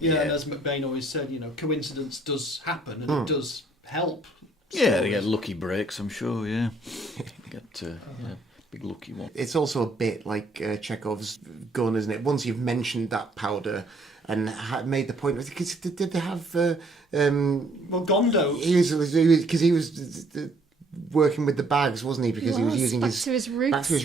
And as McBain always said, coincidence does happen and it does help. yeah, they get lucky breaks. I'm sure. Yeah, get big lucky one. It's also a bit like Chekhov's gun, isn't it? Once you've mentioned that powder and made the point, because did they have? Well, Gondo. He was working with the bags, wasn't he? Because he was using back to his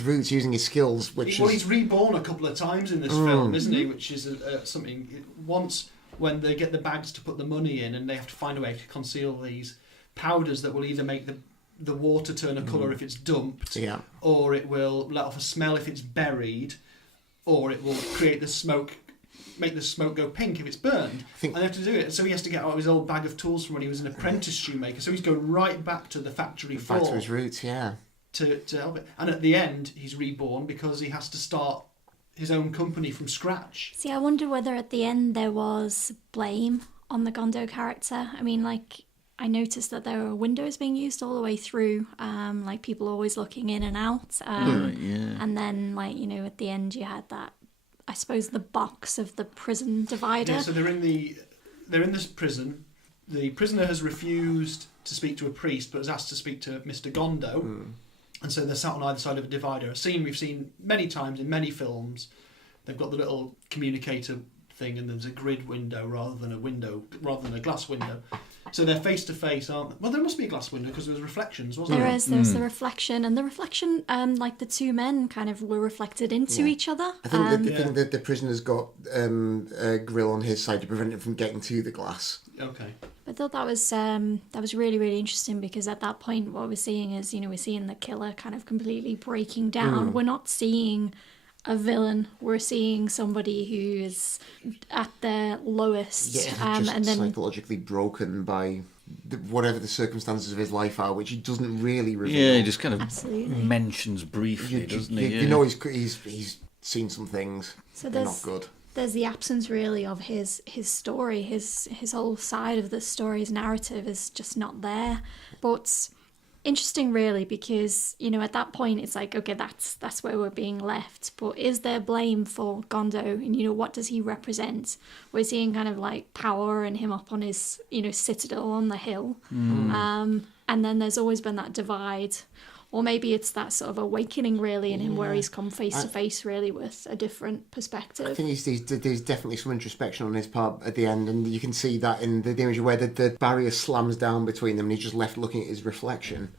roots, using his skills. He's reborn a couple of times in this film, isn't he? Which is something. Once when they get the bags to put the money in, and they have to find a way to conceal these powders that will either make the water turn a colour if it's dumped, or it will let off a smell if it's buried, or it will create the smoke. Make the smoke go pink if it's burned, and they have to do it. So he has to get out his old bag of tools from when he was an apprentice shoemaker. So he's going right back to the factory floor, back to his roots, to help it. And at the end, he's reborn because he has to start his own company from scratch. See, I wonder whether at the end there was blame on the Gondo character. I mean, I noticed that there were windows being used all the way through, people always looking in and out. And then, at the end you had that, I suppose, the box of the prison divider. Yeah, so they're in this prison. The prisoner has refused to speak to a priest, but has asked to speak to Mr. Gondo. And so they're sat on either side of a divider. A scene we've seen many times in many films. They've got the little communicator thing, and there's a grid window rather than a glass window. So they're face to face, aren't they? Well, there must be a glass window because there was reflections, wasn't there? There's the reflection, and the reflection, the two men kind of were reflected into each other. I think that the prisoner's got a grill on his side to prevent him from getting to the glass. Okay. I thought that was really, really interesting, because at that point what we're seeing is, we're seeing the killer kind of completely breaking down. We're not seeing a villain, we're seeing somebody who is at their lowest, just and then psychologically broken by whatever the circumstances of his life are, which he doesn't really reveal. Yeah, he just kind of Absolutely. mentions briefly, doesn't he? You know, he's seen some things. So they're not good. There's the absence really of his story, his whole side of the story, his narrative is just not there. But interesting, really, because, you know, at that point it's like, okay, that's where we're being left. But is there blame for Gondo? And, you know, what does he represent? We're seeing kind of like power and him up on his, you know, citadel on the hill. And then there's always been that divide. Or maybe it's that sort of awakening, really, in him where he's come face to face, really, with a different perspective. I think there's definitely some introspection on his part at the end, and you can see that in the image where the barrier slams down between them and he's just left looking at his reflection.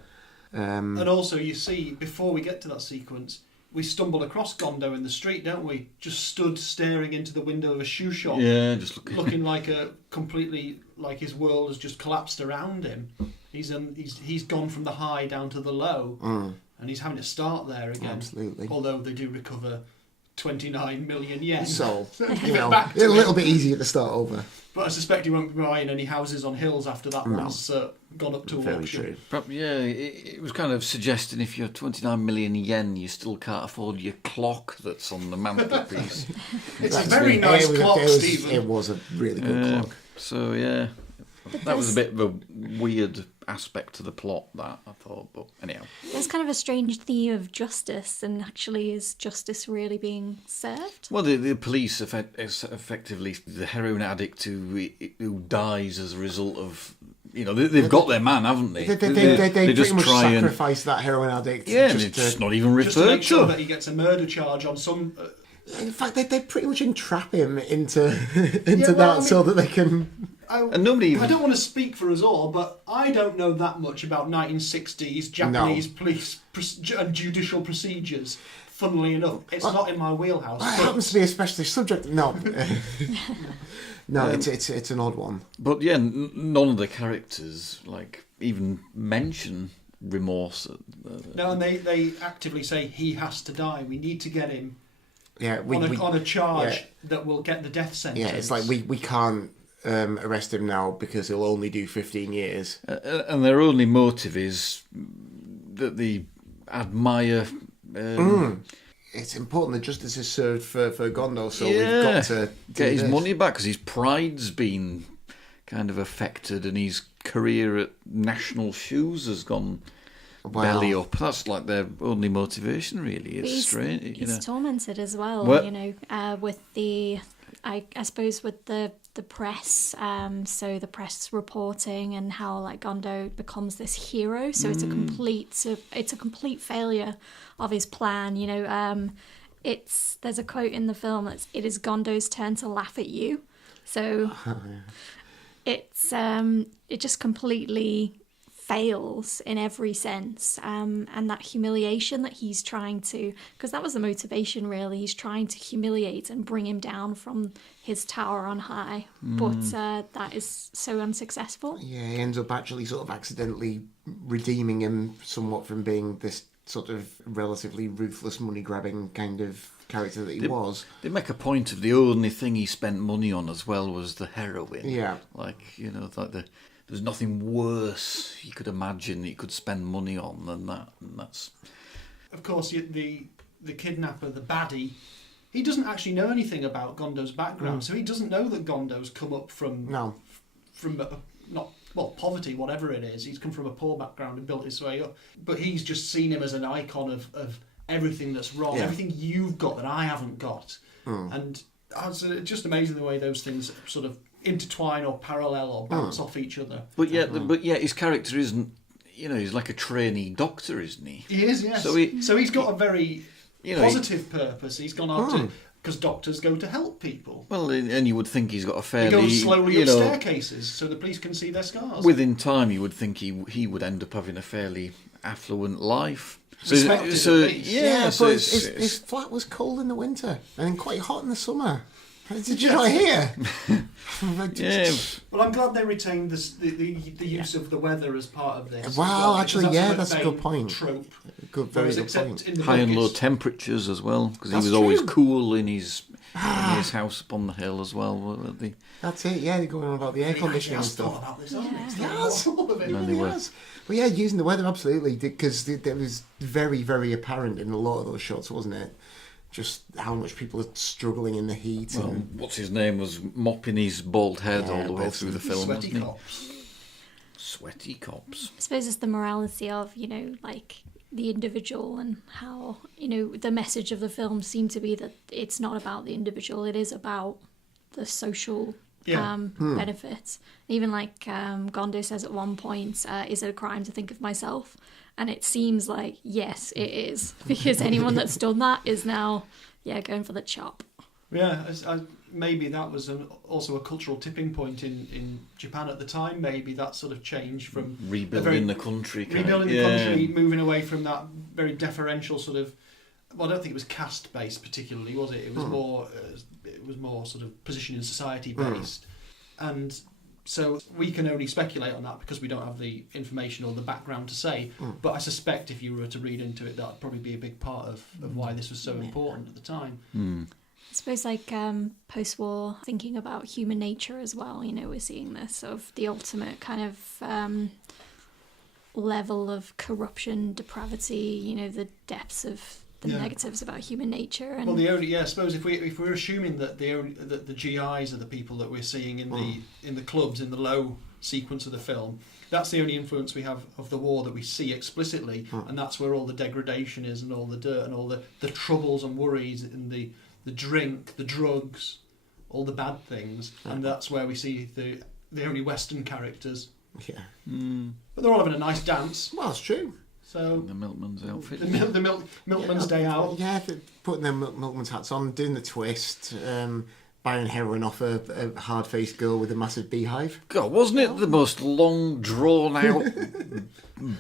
And also, you see, before we get to that sequence, we stumble across Gondo in the street, don't we? Just stood staring into the window of a shoe shop. Yeah, just looking like like his world has just collapsed around him. He's gone from the high down to the low, and he's having to start there again. Absolutely. Although they do recover 29 million yen. So, Give you it know, back a to little him. bit easier to start over. But I suspect he won't be buying any houses on hills after that one's gone up to Very auction. true. Probably, yeah, it was kind of suggesting if you're 29 million yen, you still can't afford your clock that's on the mantelpiece. It's a very nice clock, Stephen. It was a really good clock. So, yeah, that was a bit of a weird aspect to the plot, that, I thought. But anyhow. There's kind of a strange theme of justice, and actually, is justice really being served? Well, the police is effectively the heroin addict who dies as a result of, you know, they've got their man, haven't they? They pretty much sacrifice that heroin addict. Yeah, and it's just not even Just to referred make sure to. that he gets a murder charge on some... In fact, they pretty much entrap him into well, that I mean, so that they can... And nobody even... I don't want to speak for us all, but I don't know that much about 1960s Japanese police and judicial procedures. Funnily enough, it's not in my wheelhouse. It happens to be a specialist subject. No. No, it's an odd one. But yeah, none of the characters, like, even mention remorse. No, and they actively say he has to die. We need to get him on a charge that will get the death sentence. Yeah, it's like we can't arrest him now because he'll only do 15 years. And their only motive is that they admire... It's important that justice is served for Gondo, so we've got to get his money back because his pride's been kind of affected and his career at National Shoes has gone belly up. That's like their only motivation, really. It's strange. He's tormented as well, What? you know, with the... I suppose with the press, so the press reporting and how like Gondo becomes this hero. So it's a complete failure of his plan. You know, there's a quote in the film that's "It is Gondo's turn to laugh at you." So it just completely fails in every sense, and that humiliation that he's trying to, because that was the motivation really, he's trying to humiliate and bring him down from his tower on high, but that is so unsuccessful. Yeah, he ends up actually sort of accidentally redeeming him somewhat from being this sort of relatively ruthless money-grabbing kind of character that he was. They make a point of the only thing he spent money on as well was the heroin. Yeah. Like, you know, like there's nothing worse you could imagine that you could spend money on than that. And that's... Of course, the kidnapper, the baddie, he doesn't actually know anything about Gondo's background, so he doesn't know that Gondo's come up from poverty, whatever it is. He's come from a poor background and built his way up. But he's just seen him as an icon of everything that's wrong, everything you've got that I haven't got. And it's just amazing the way those things sort of intertwine or parallel or bounce off each other. But yeah, his character isn't, you know, he's like a trainee doctor, isn't he? He is, yes. So he's got a very positive purpose. He's gone after, because doctors go to help people. Well, and you would think he's got a fairly... He goes slowly up staircases so the police can see their scars. Within time, you would think he would end up having a fairly affluent life. But his flat was cold in the winter and quite hot in the summer. Did you not hear? Well, I'm glad they retained the use of the weather as part of this. Wow, actually, that's a good point. Trope. Very good point. High and low temperatures as well, because he was always cool in his house up on the hill as well. That's it. Yeah, they're going on about the air conditioning and stuff. About this, yes. But yeah, using the weather absolutely, because it was very, very apparent in a lot of those shots, wasn't it? Just how much people are struggling in the heat. Well, what's his name was mopping his bald head all the way through the film, Sweaty wasn't he? cops. Sweaty cops. I suppose it's the morality of, like the individual, and how, the message of the film seemed to be that it's not about the individual, it is about the social benefits. Even like Gondo says at one point, is it a crime to think of myself? And it seems like, yes, it is. Because anyone that's done that is now, going for the chop. Yeah, maybe that was also a cultural tipping point in Japan at the time. Maybe that sort of change from rebuilding the country, moving away from that very deferential sort of. Well, I don't think it was caste based particularly, was it? It was more sort of position in society based, and so we can only speculate on that because we don't have the information or the background to say. But I suspect if you were to read into it, that'd probably be a big part of why this was so important at the time. I suppose like post-war thinking about human nature as well, we're seeing this of the ultimate kind of level of corruption, depravity, the depths of the negatives about human nature. And well, I suppose if we're assuming that that the GIs are the people that we're seeing in the clubs in the low sequence of the film, that's the only influence we have of the war that we see explicitly, and that's where all the degradation is, and all the dirt, and all the troubles and worries, and the drink, the drugs, all the bad things, and that's where we see the only Western characters. Yeah. But they're all having a nice dance. Well, it's true. So the milkman's outfit. The milkman's day out. Yeah, putting their milkman's hats on, doing the twist, buying heroin off a hard-faced girl with a massive beehive. God, wasn't it the most long, drawn-out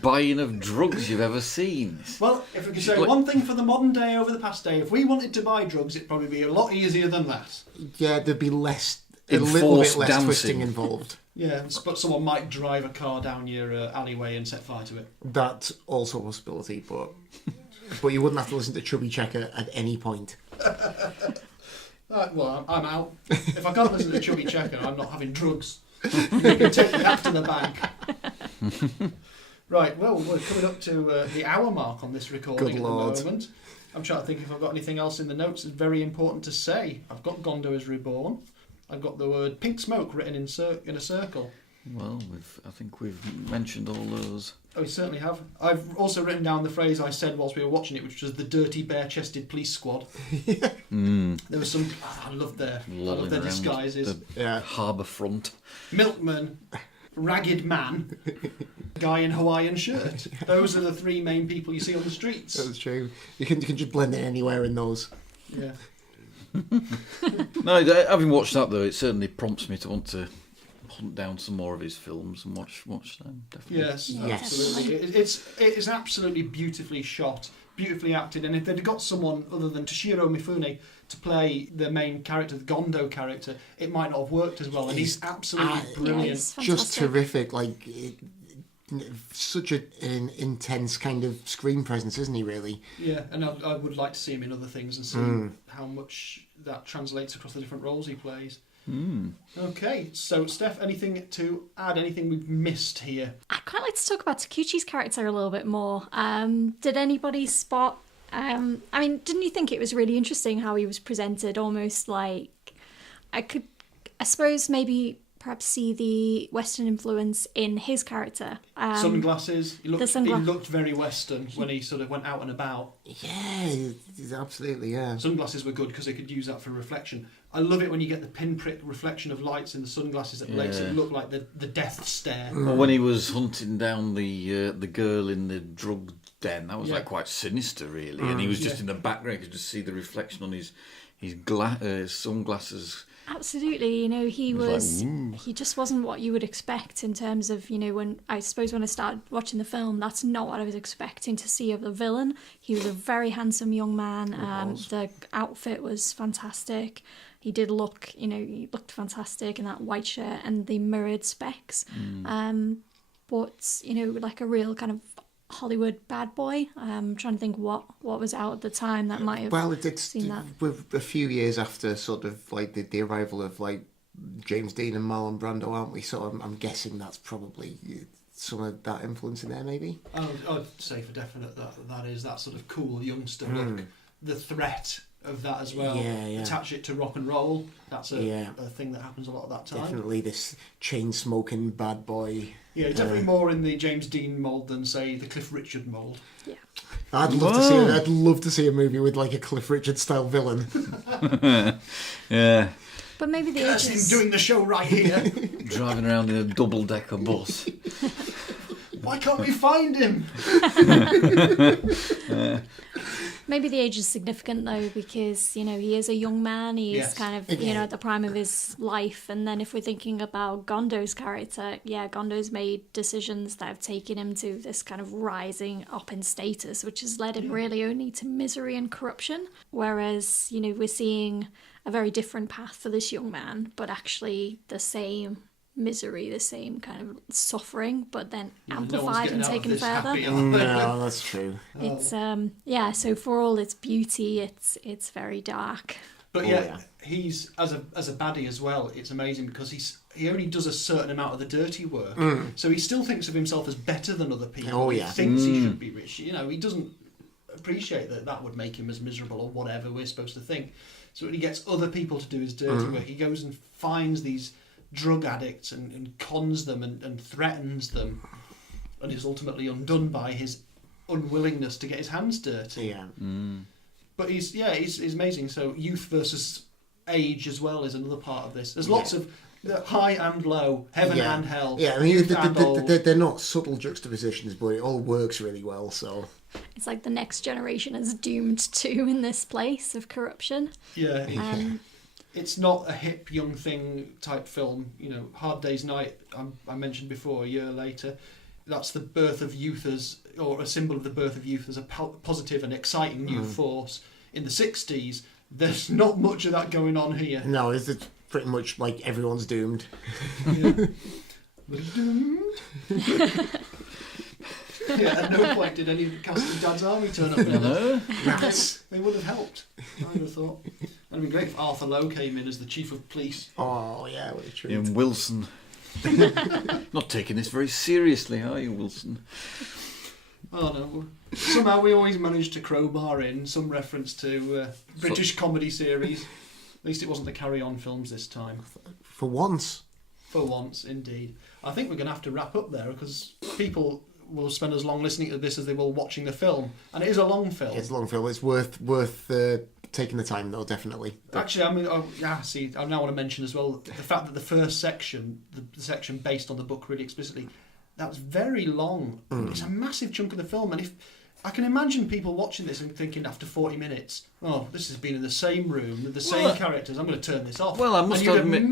buying of drugs you've ever seen? Well, if we could say one thing for the modern day over the past day, if we wanted to buy drugs, it'd probably be a lot easier than that. Yeah, there'd be a little bit less dancing. twisting involved. Yeah, but someone might drive a car down your alleyway and set fire to it. That's also a possibility, but you wouldn't have to listen to Chubby Checker at any point. Well, I'm out. If I can't listen to Chubby Checker, I'm not having drugs. You can take that to the bank. Right, well, we're coming up to the hour mark on this recording Good at Lord. the moment. I'm trying to think if I've got anything else in the notes that's very important to say. I've got Gondo is reborn. I've got the word pink smoke written in a circle. Well, I think we've mentioned all those. Oh, we certainly have. I've also written down the phrase I said whilst we were watching it, which was the dirty, bare-chested police squad. There was some. I love their disguises. The harbour front. Milkman, ragged man, guy in Hawaiian shirt. Those are the three main people you see on the streets. That's true. You can just blend in anywhere in those. Yeah. No, having watched that though, it certainly prompts me to want to hunt down some more of his films and watch them. Definitely. Yes, absolutely. It is absolutely beautifully shot, beautifully acted, and if they'd got someone other than Toshiro Mifune to play the main character, the Gondo character, it might not have worked as well. And he's absolutely brilliant, just terrific. Like such an intense kind of screen presence, isn't he? Really? Yeah, and I would like to see him in other things and see how much that translates across the different roles he plays. Okay, so Steph, anything to add? Anything we've missed here? I'd quite like to talk about Taguchi's character a little bit more. Did anybody spot? Didn't you think it was really interesting how he was presented? Almost like I suppose maybe perhaps see the Western influence in his character. Sunglasses. He looked very Western when he sort of went out and about. Yeah, absolutely, yeah. Sunglasses were good because they could use that for reflection. I love it when you get the pinprick reflection of lights in the sunglasses that makes it look like the death stare. Or when he was hunting down the girl in the drug den, that was like quite sinister, really. And he was just in the background, you could just see the reflection on his sunglasses. Absolutely, he just wasn't what you would expect in terms of, when I started watching the film, that's not what I was expecting to see of the villain. He was a very handsome young man. The outfit was fantastic. He did look, he looked fantastic in that white shirt and the mirrored specs. But, like a real kind of Hollywood bad boy. I'm trying to think what was out at the time that might have seen that. With a few years after sort of like the arrival of like James Dean and Marlon Brando, aren't we? So I'm guessing that's probably some of that influence in there, maybe. I'd say for definite that is that sort of cool youngster look, the threat of that as well. Yeah. Attach it to rock and roll. That's a Yeah. thing that happens a lot at that time. Definitely this chain-smoking bad boy. Yeah, definitely more in the James Dean mould than, say, the Cliff Richard mould. Yeah. I'd love to see a movie with like a Cliff Richard style villain. Yeah. But maybe the That's him ages... doing the show right here. Driving around in a double-decker bus. Why can't we find him? Maybe the age is significant though, because he is a young man. He is kind of at the prime of his life. And then if we're thinking about Gondo's character, Gondo's made decisions that have taken him to this kind of rising up in status, which has led him really only to misery and corruption. Whereas we're seeing a very different path for this young man, but actually the same misery, the same kind of suffering, but then amplified and taken further. No, that's true. It's so for all its beauty, it's very dark. But he's as a baddie as well. It's amazing because he only does a certain amount of the dirty work, so he still thinks of himself as better than other people. He thinks he should be rich. He doesn't appreciate that would make him as miserable or whatever we're supposed to think. So when he gets other people to do his dirty work, he goes and finds these drug addicts and cons them and threatens them, and is ultimately undone by his unwillingness to get his hands dirty. Yeah. But he's amazing. So youth versus age as well is another part of this. There's lots of high and low, heaven and hell. Yeah, I mean, youth and old. they're not subtle juxtapositions, but it all works really well. So it's like the next generation is doomed to in this place of corruption. Yeah. It's not a hip young thing type film. Hard Day's Night, I mentioned before, a year later. That's the birth of youth or a symbol of the birth of youth as a positive and exciting new force. In the 60s, there's not much of that going on here. No, it's pretty much like everyone's doomed. At no point did any cast of Dad's Army turn up. No. They would have helped, I would have thought. It'd be great if Arthur Lowe came in as the chief of police. Oh, yeah, what a treat. And Wilson. Not taking this very seriously, are you, Wilson? Oh no. Somehow we always managed to crowbar in some reference to British comedy series. At least it wasn't the Carry On films this time. For once. For once, indeed. I think we're going to have to wrap up there because people will spend as long listening to this as they will watching the film. And it is a long film. It's a long film. It's worth taking the time, though, definitely. Actually, I now want to mention as well the fact that the first section, the section based on the book really explicitly, that's very long. It's a massive chunk of the film, and if I can imagine people watching this and thinking after 40 minutes, oh, this has been in the same room with the same characters, I'm going to turn this off. Well, I must admit,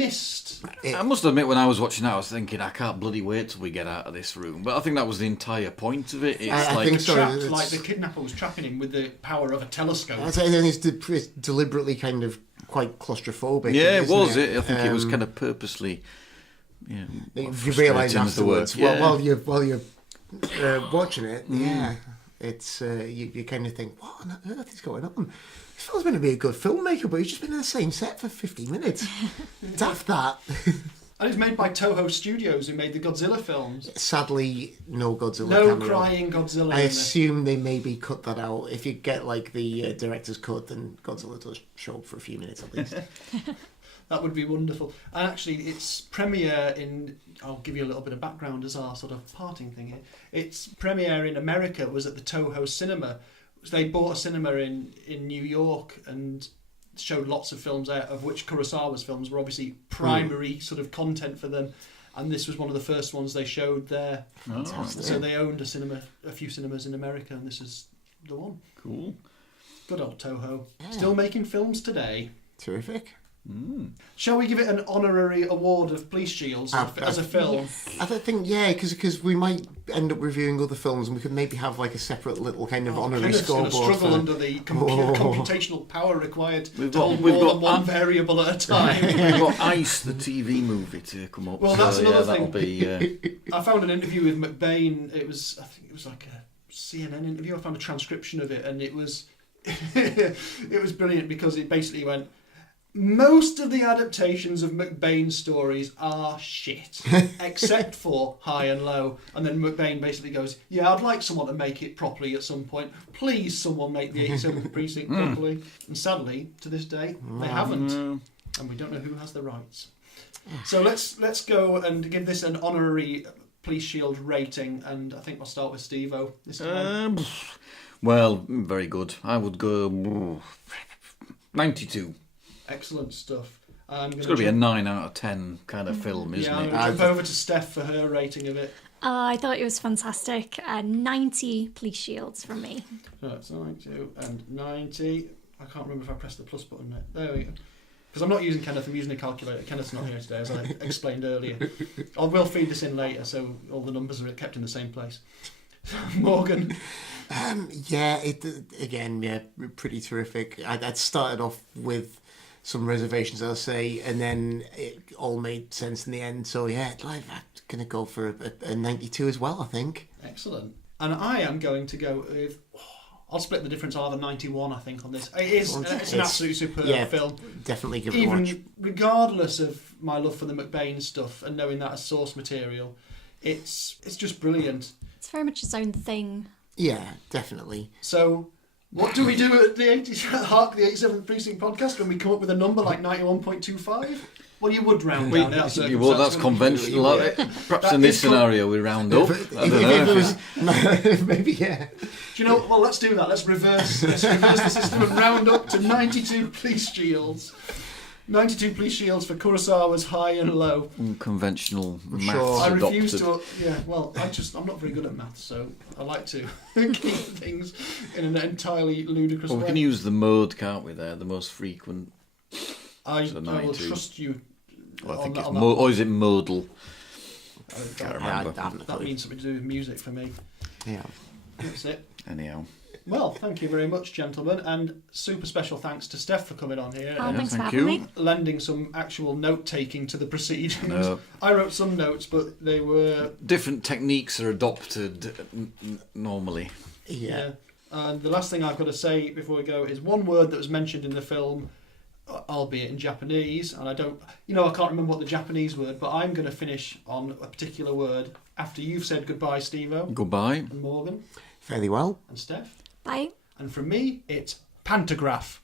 I must admit when I was watching that, I was thinking, I can't bloody wait till we get out of this room. But I think that was the entire point of it. It's I think so. Trapped, like the kidnapper was trapping him with the power of a telescope. And it's deliberately kind of quite claustrophobic. Yeah, it was. I think it was kind of purposely. Yeah, you realise afterwards, yeah. while you're watching it, it's you kind of think, what on earth is going on? This fella's going to be a good filmmaker, but he's just been in the same set for 50 minutes. Daft that. And it's made by Toho Studios, who made the Godzilla films. Sadly, no Godzilla No cameo. crying Godzilla. I assume they maybe cut that out. If you get like the director's cut, then Godzilla does show up for a few minutes at least. That would be wonderful. And actually, its premiere in... I'll give you a little bit of background as our sort of parting thing here. Its premiere in America was at the Toho Cinema. They bought a cinema in New York and showed lots of films out, of which Kurosawa's films were obviously primary sort of content for them. And this was one of the first ones they showed there. Fantastic. So they owned a few cinemas in America, and this is the one. Cool. Good old Toho. Yeah. Still making films today. Terrific. Shall we give it an honorary award of Police Shields as a film? Yes. I think, because we might end up reviewing other films and we could maybe have like a separate little kind of honorary Kenneth's going scoreboard. to struggle under the computational power required to hold we've more got than one variable at a time. We've got Ice, the TV movie, to come up. Well, that's another thing. That'll be, I found an interview with McBain. I think it was like a CNN interview. I found a transcription of it, and it was it was brilliant because it basically went, Most of the adaptations of McBain stories are shit, except for High and Low. And then McBain basically goes, yeah, I'd like someone to make it properly at some point. Please, someone make the 87th Precinct properly. And sadly, to this day, they haven't. And we don't know who has the rights. So let's go and give this an honorary Police Shield rating. And I think we'll start with Steve-O this time. Well, very good. I would go 92. Excellent stuff. It's got to be a 9 out of 10 kind of film, isn't Yeah, I'm it? going to jump over to Steph for her rating of it. I thought it was fantastic. 90 police shields from me. So that's 92 and 90. I can't remember if I pressed the plus button there. There we go. Because I'm not using Kenneth, I'm using a calculator. Kenneth's not here today, as I explained earlier. I will feed this in later, so all the numbers are kept in the same place. Morgan. Pretty terrific. I'd started off with some reservations, I'll say, and then it all made sense in the end. So yeah, I'm going to go for a 92 as well, I think. Excellent. And I am going to go with... I'll split the difference. I'll have a 91, I think, on this. It's an absolutely superb film. Definitely give it a watch. Even regardless of my love for the McBain stuff and knowing that as source material, it's just brilliant. It's very much its own thing. Yeah, definitely. So, what do we do at the Hark, the 87th Precinct podcast, when we come up with a number like 91.25? Well, you would round down. Well, that's conventional. Perhaps in this scenario we round up. I don't know. Maybe, yeah. Do you know? Well, let's do that. Let's reverse the system and round up to 92 police shields. 92 police shields for Kurosawa's High and Low. Conventional maths I refuse adopted. to. Yeah, well, I'm not very good at maths, so I like to keep things in an entirely ludicrous Well, we way. can use the mode, can't we? There, the most frequent. I So will 92. trust you. Well, I think it's on that. or is it modal? Can't remember. That means something to do with music for me. Yeah. That's it. Anyhow. Well, thank you very much, gentlemen, and super special thanks to Steph for coming on here Oh, and thanks for thank having you. me. lending some actual note-taking to the proceedings. No. I wrote some notes, but they were... Different techniques are adopted normally. Yeah. And the last thing I've got to say before we go is one word that was mentioned in the film, albeit in Japanese, and I can't remember what the Japanese word, but I'm going to finish on a particular word after you've said goodbye, Steve-O. Goodbye. And Morgan. Fairly well. And Steph. Bye. And from me, it's pantograph.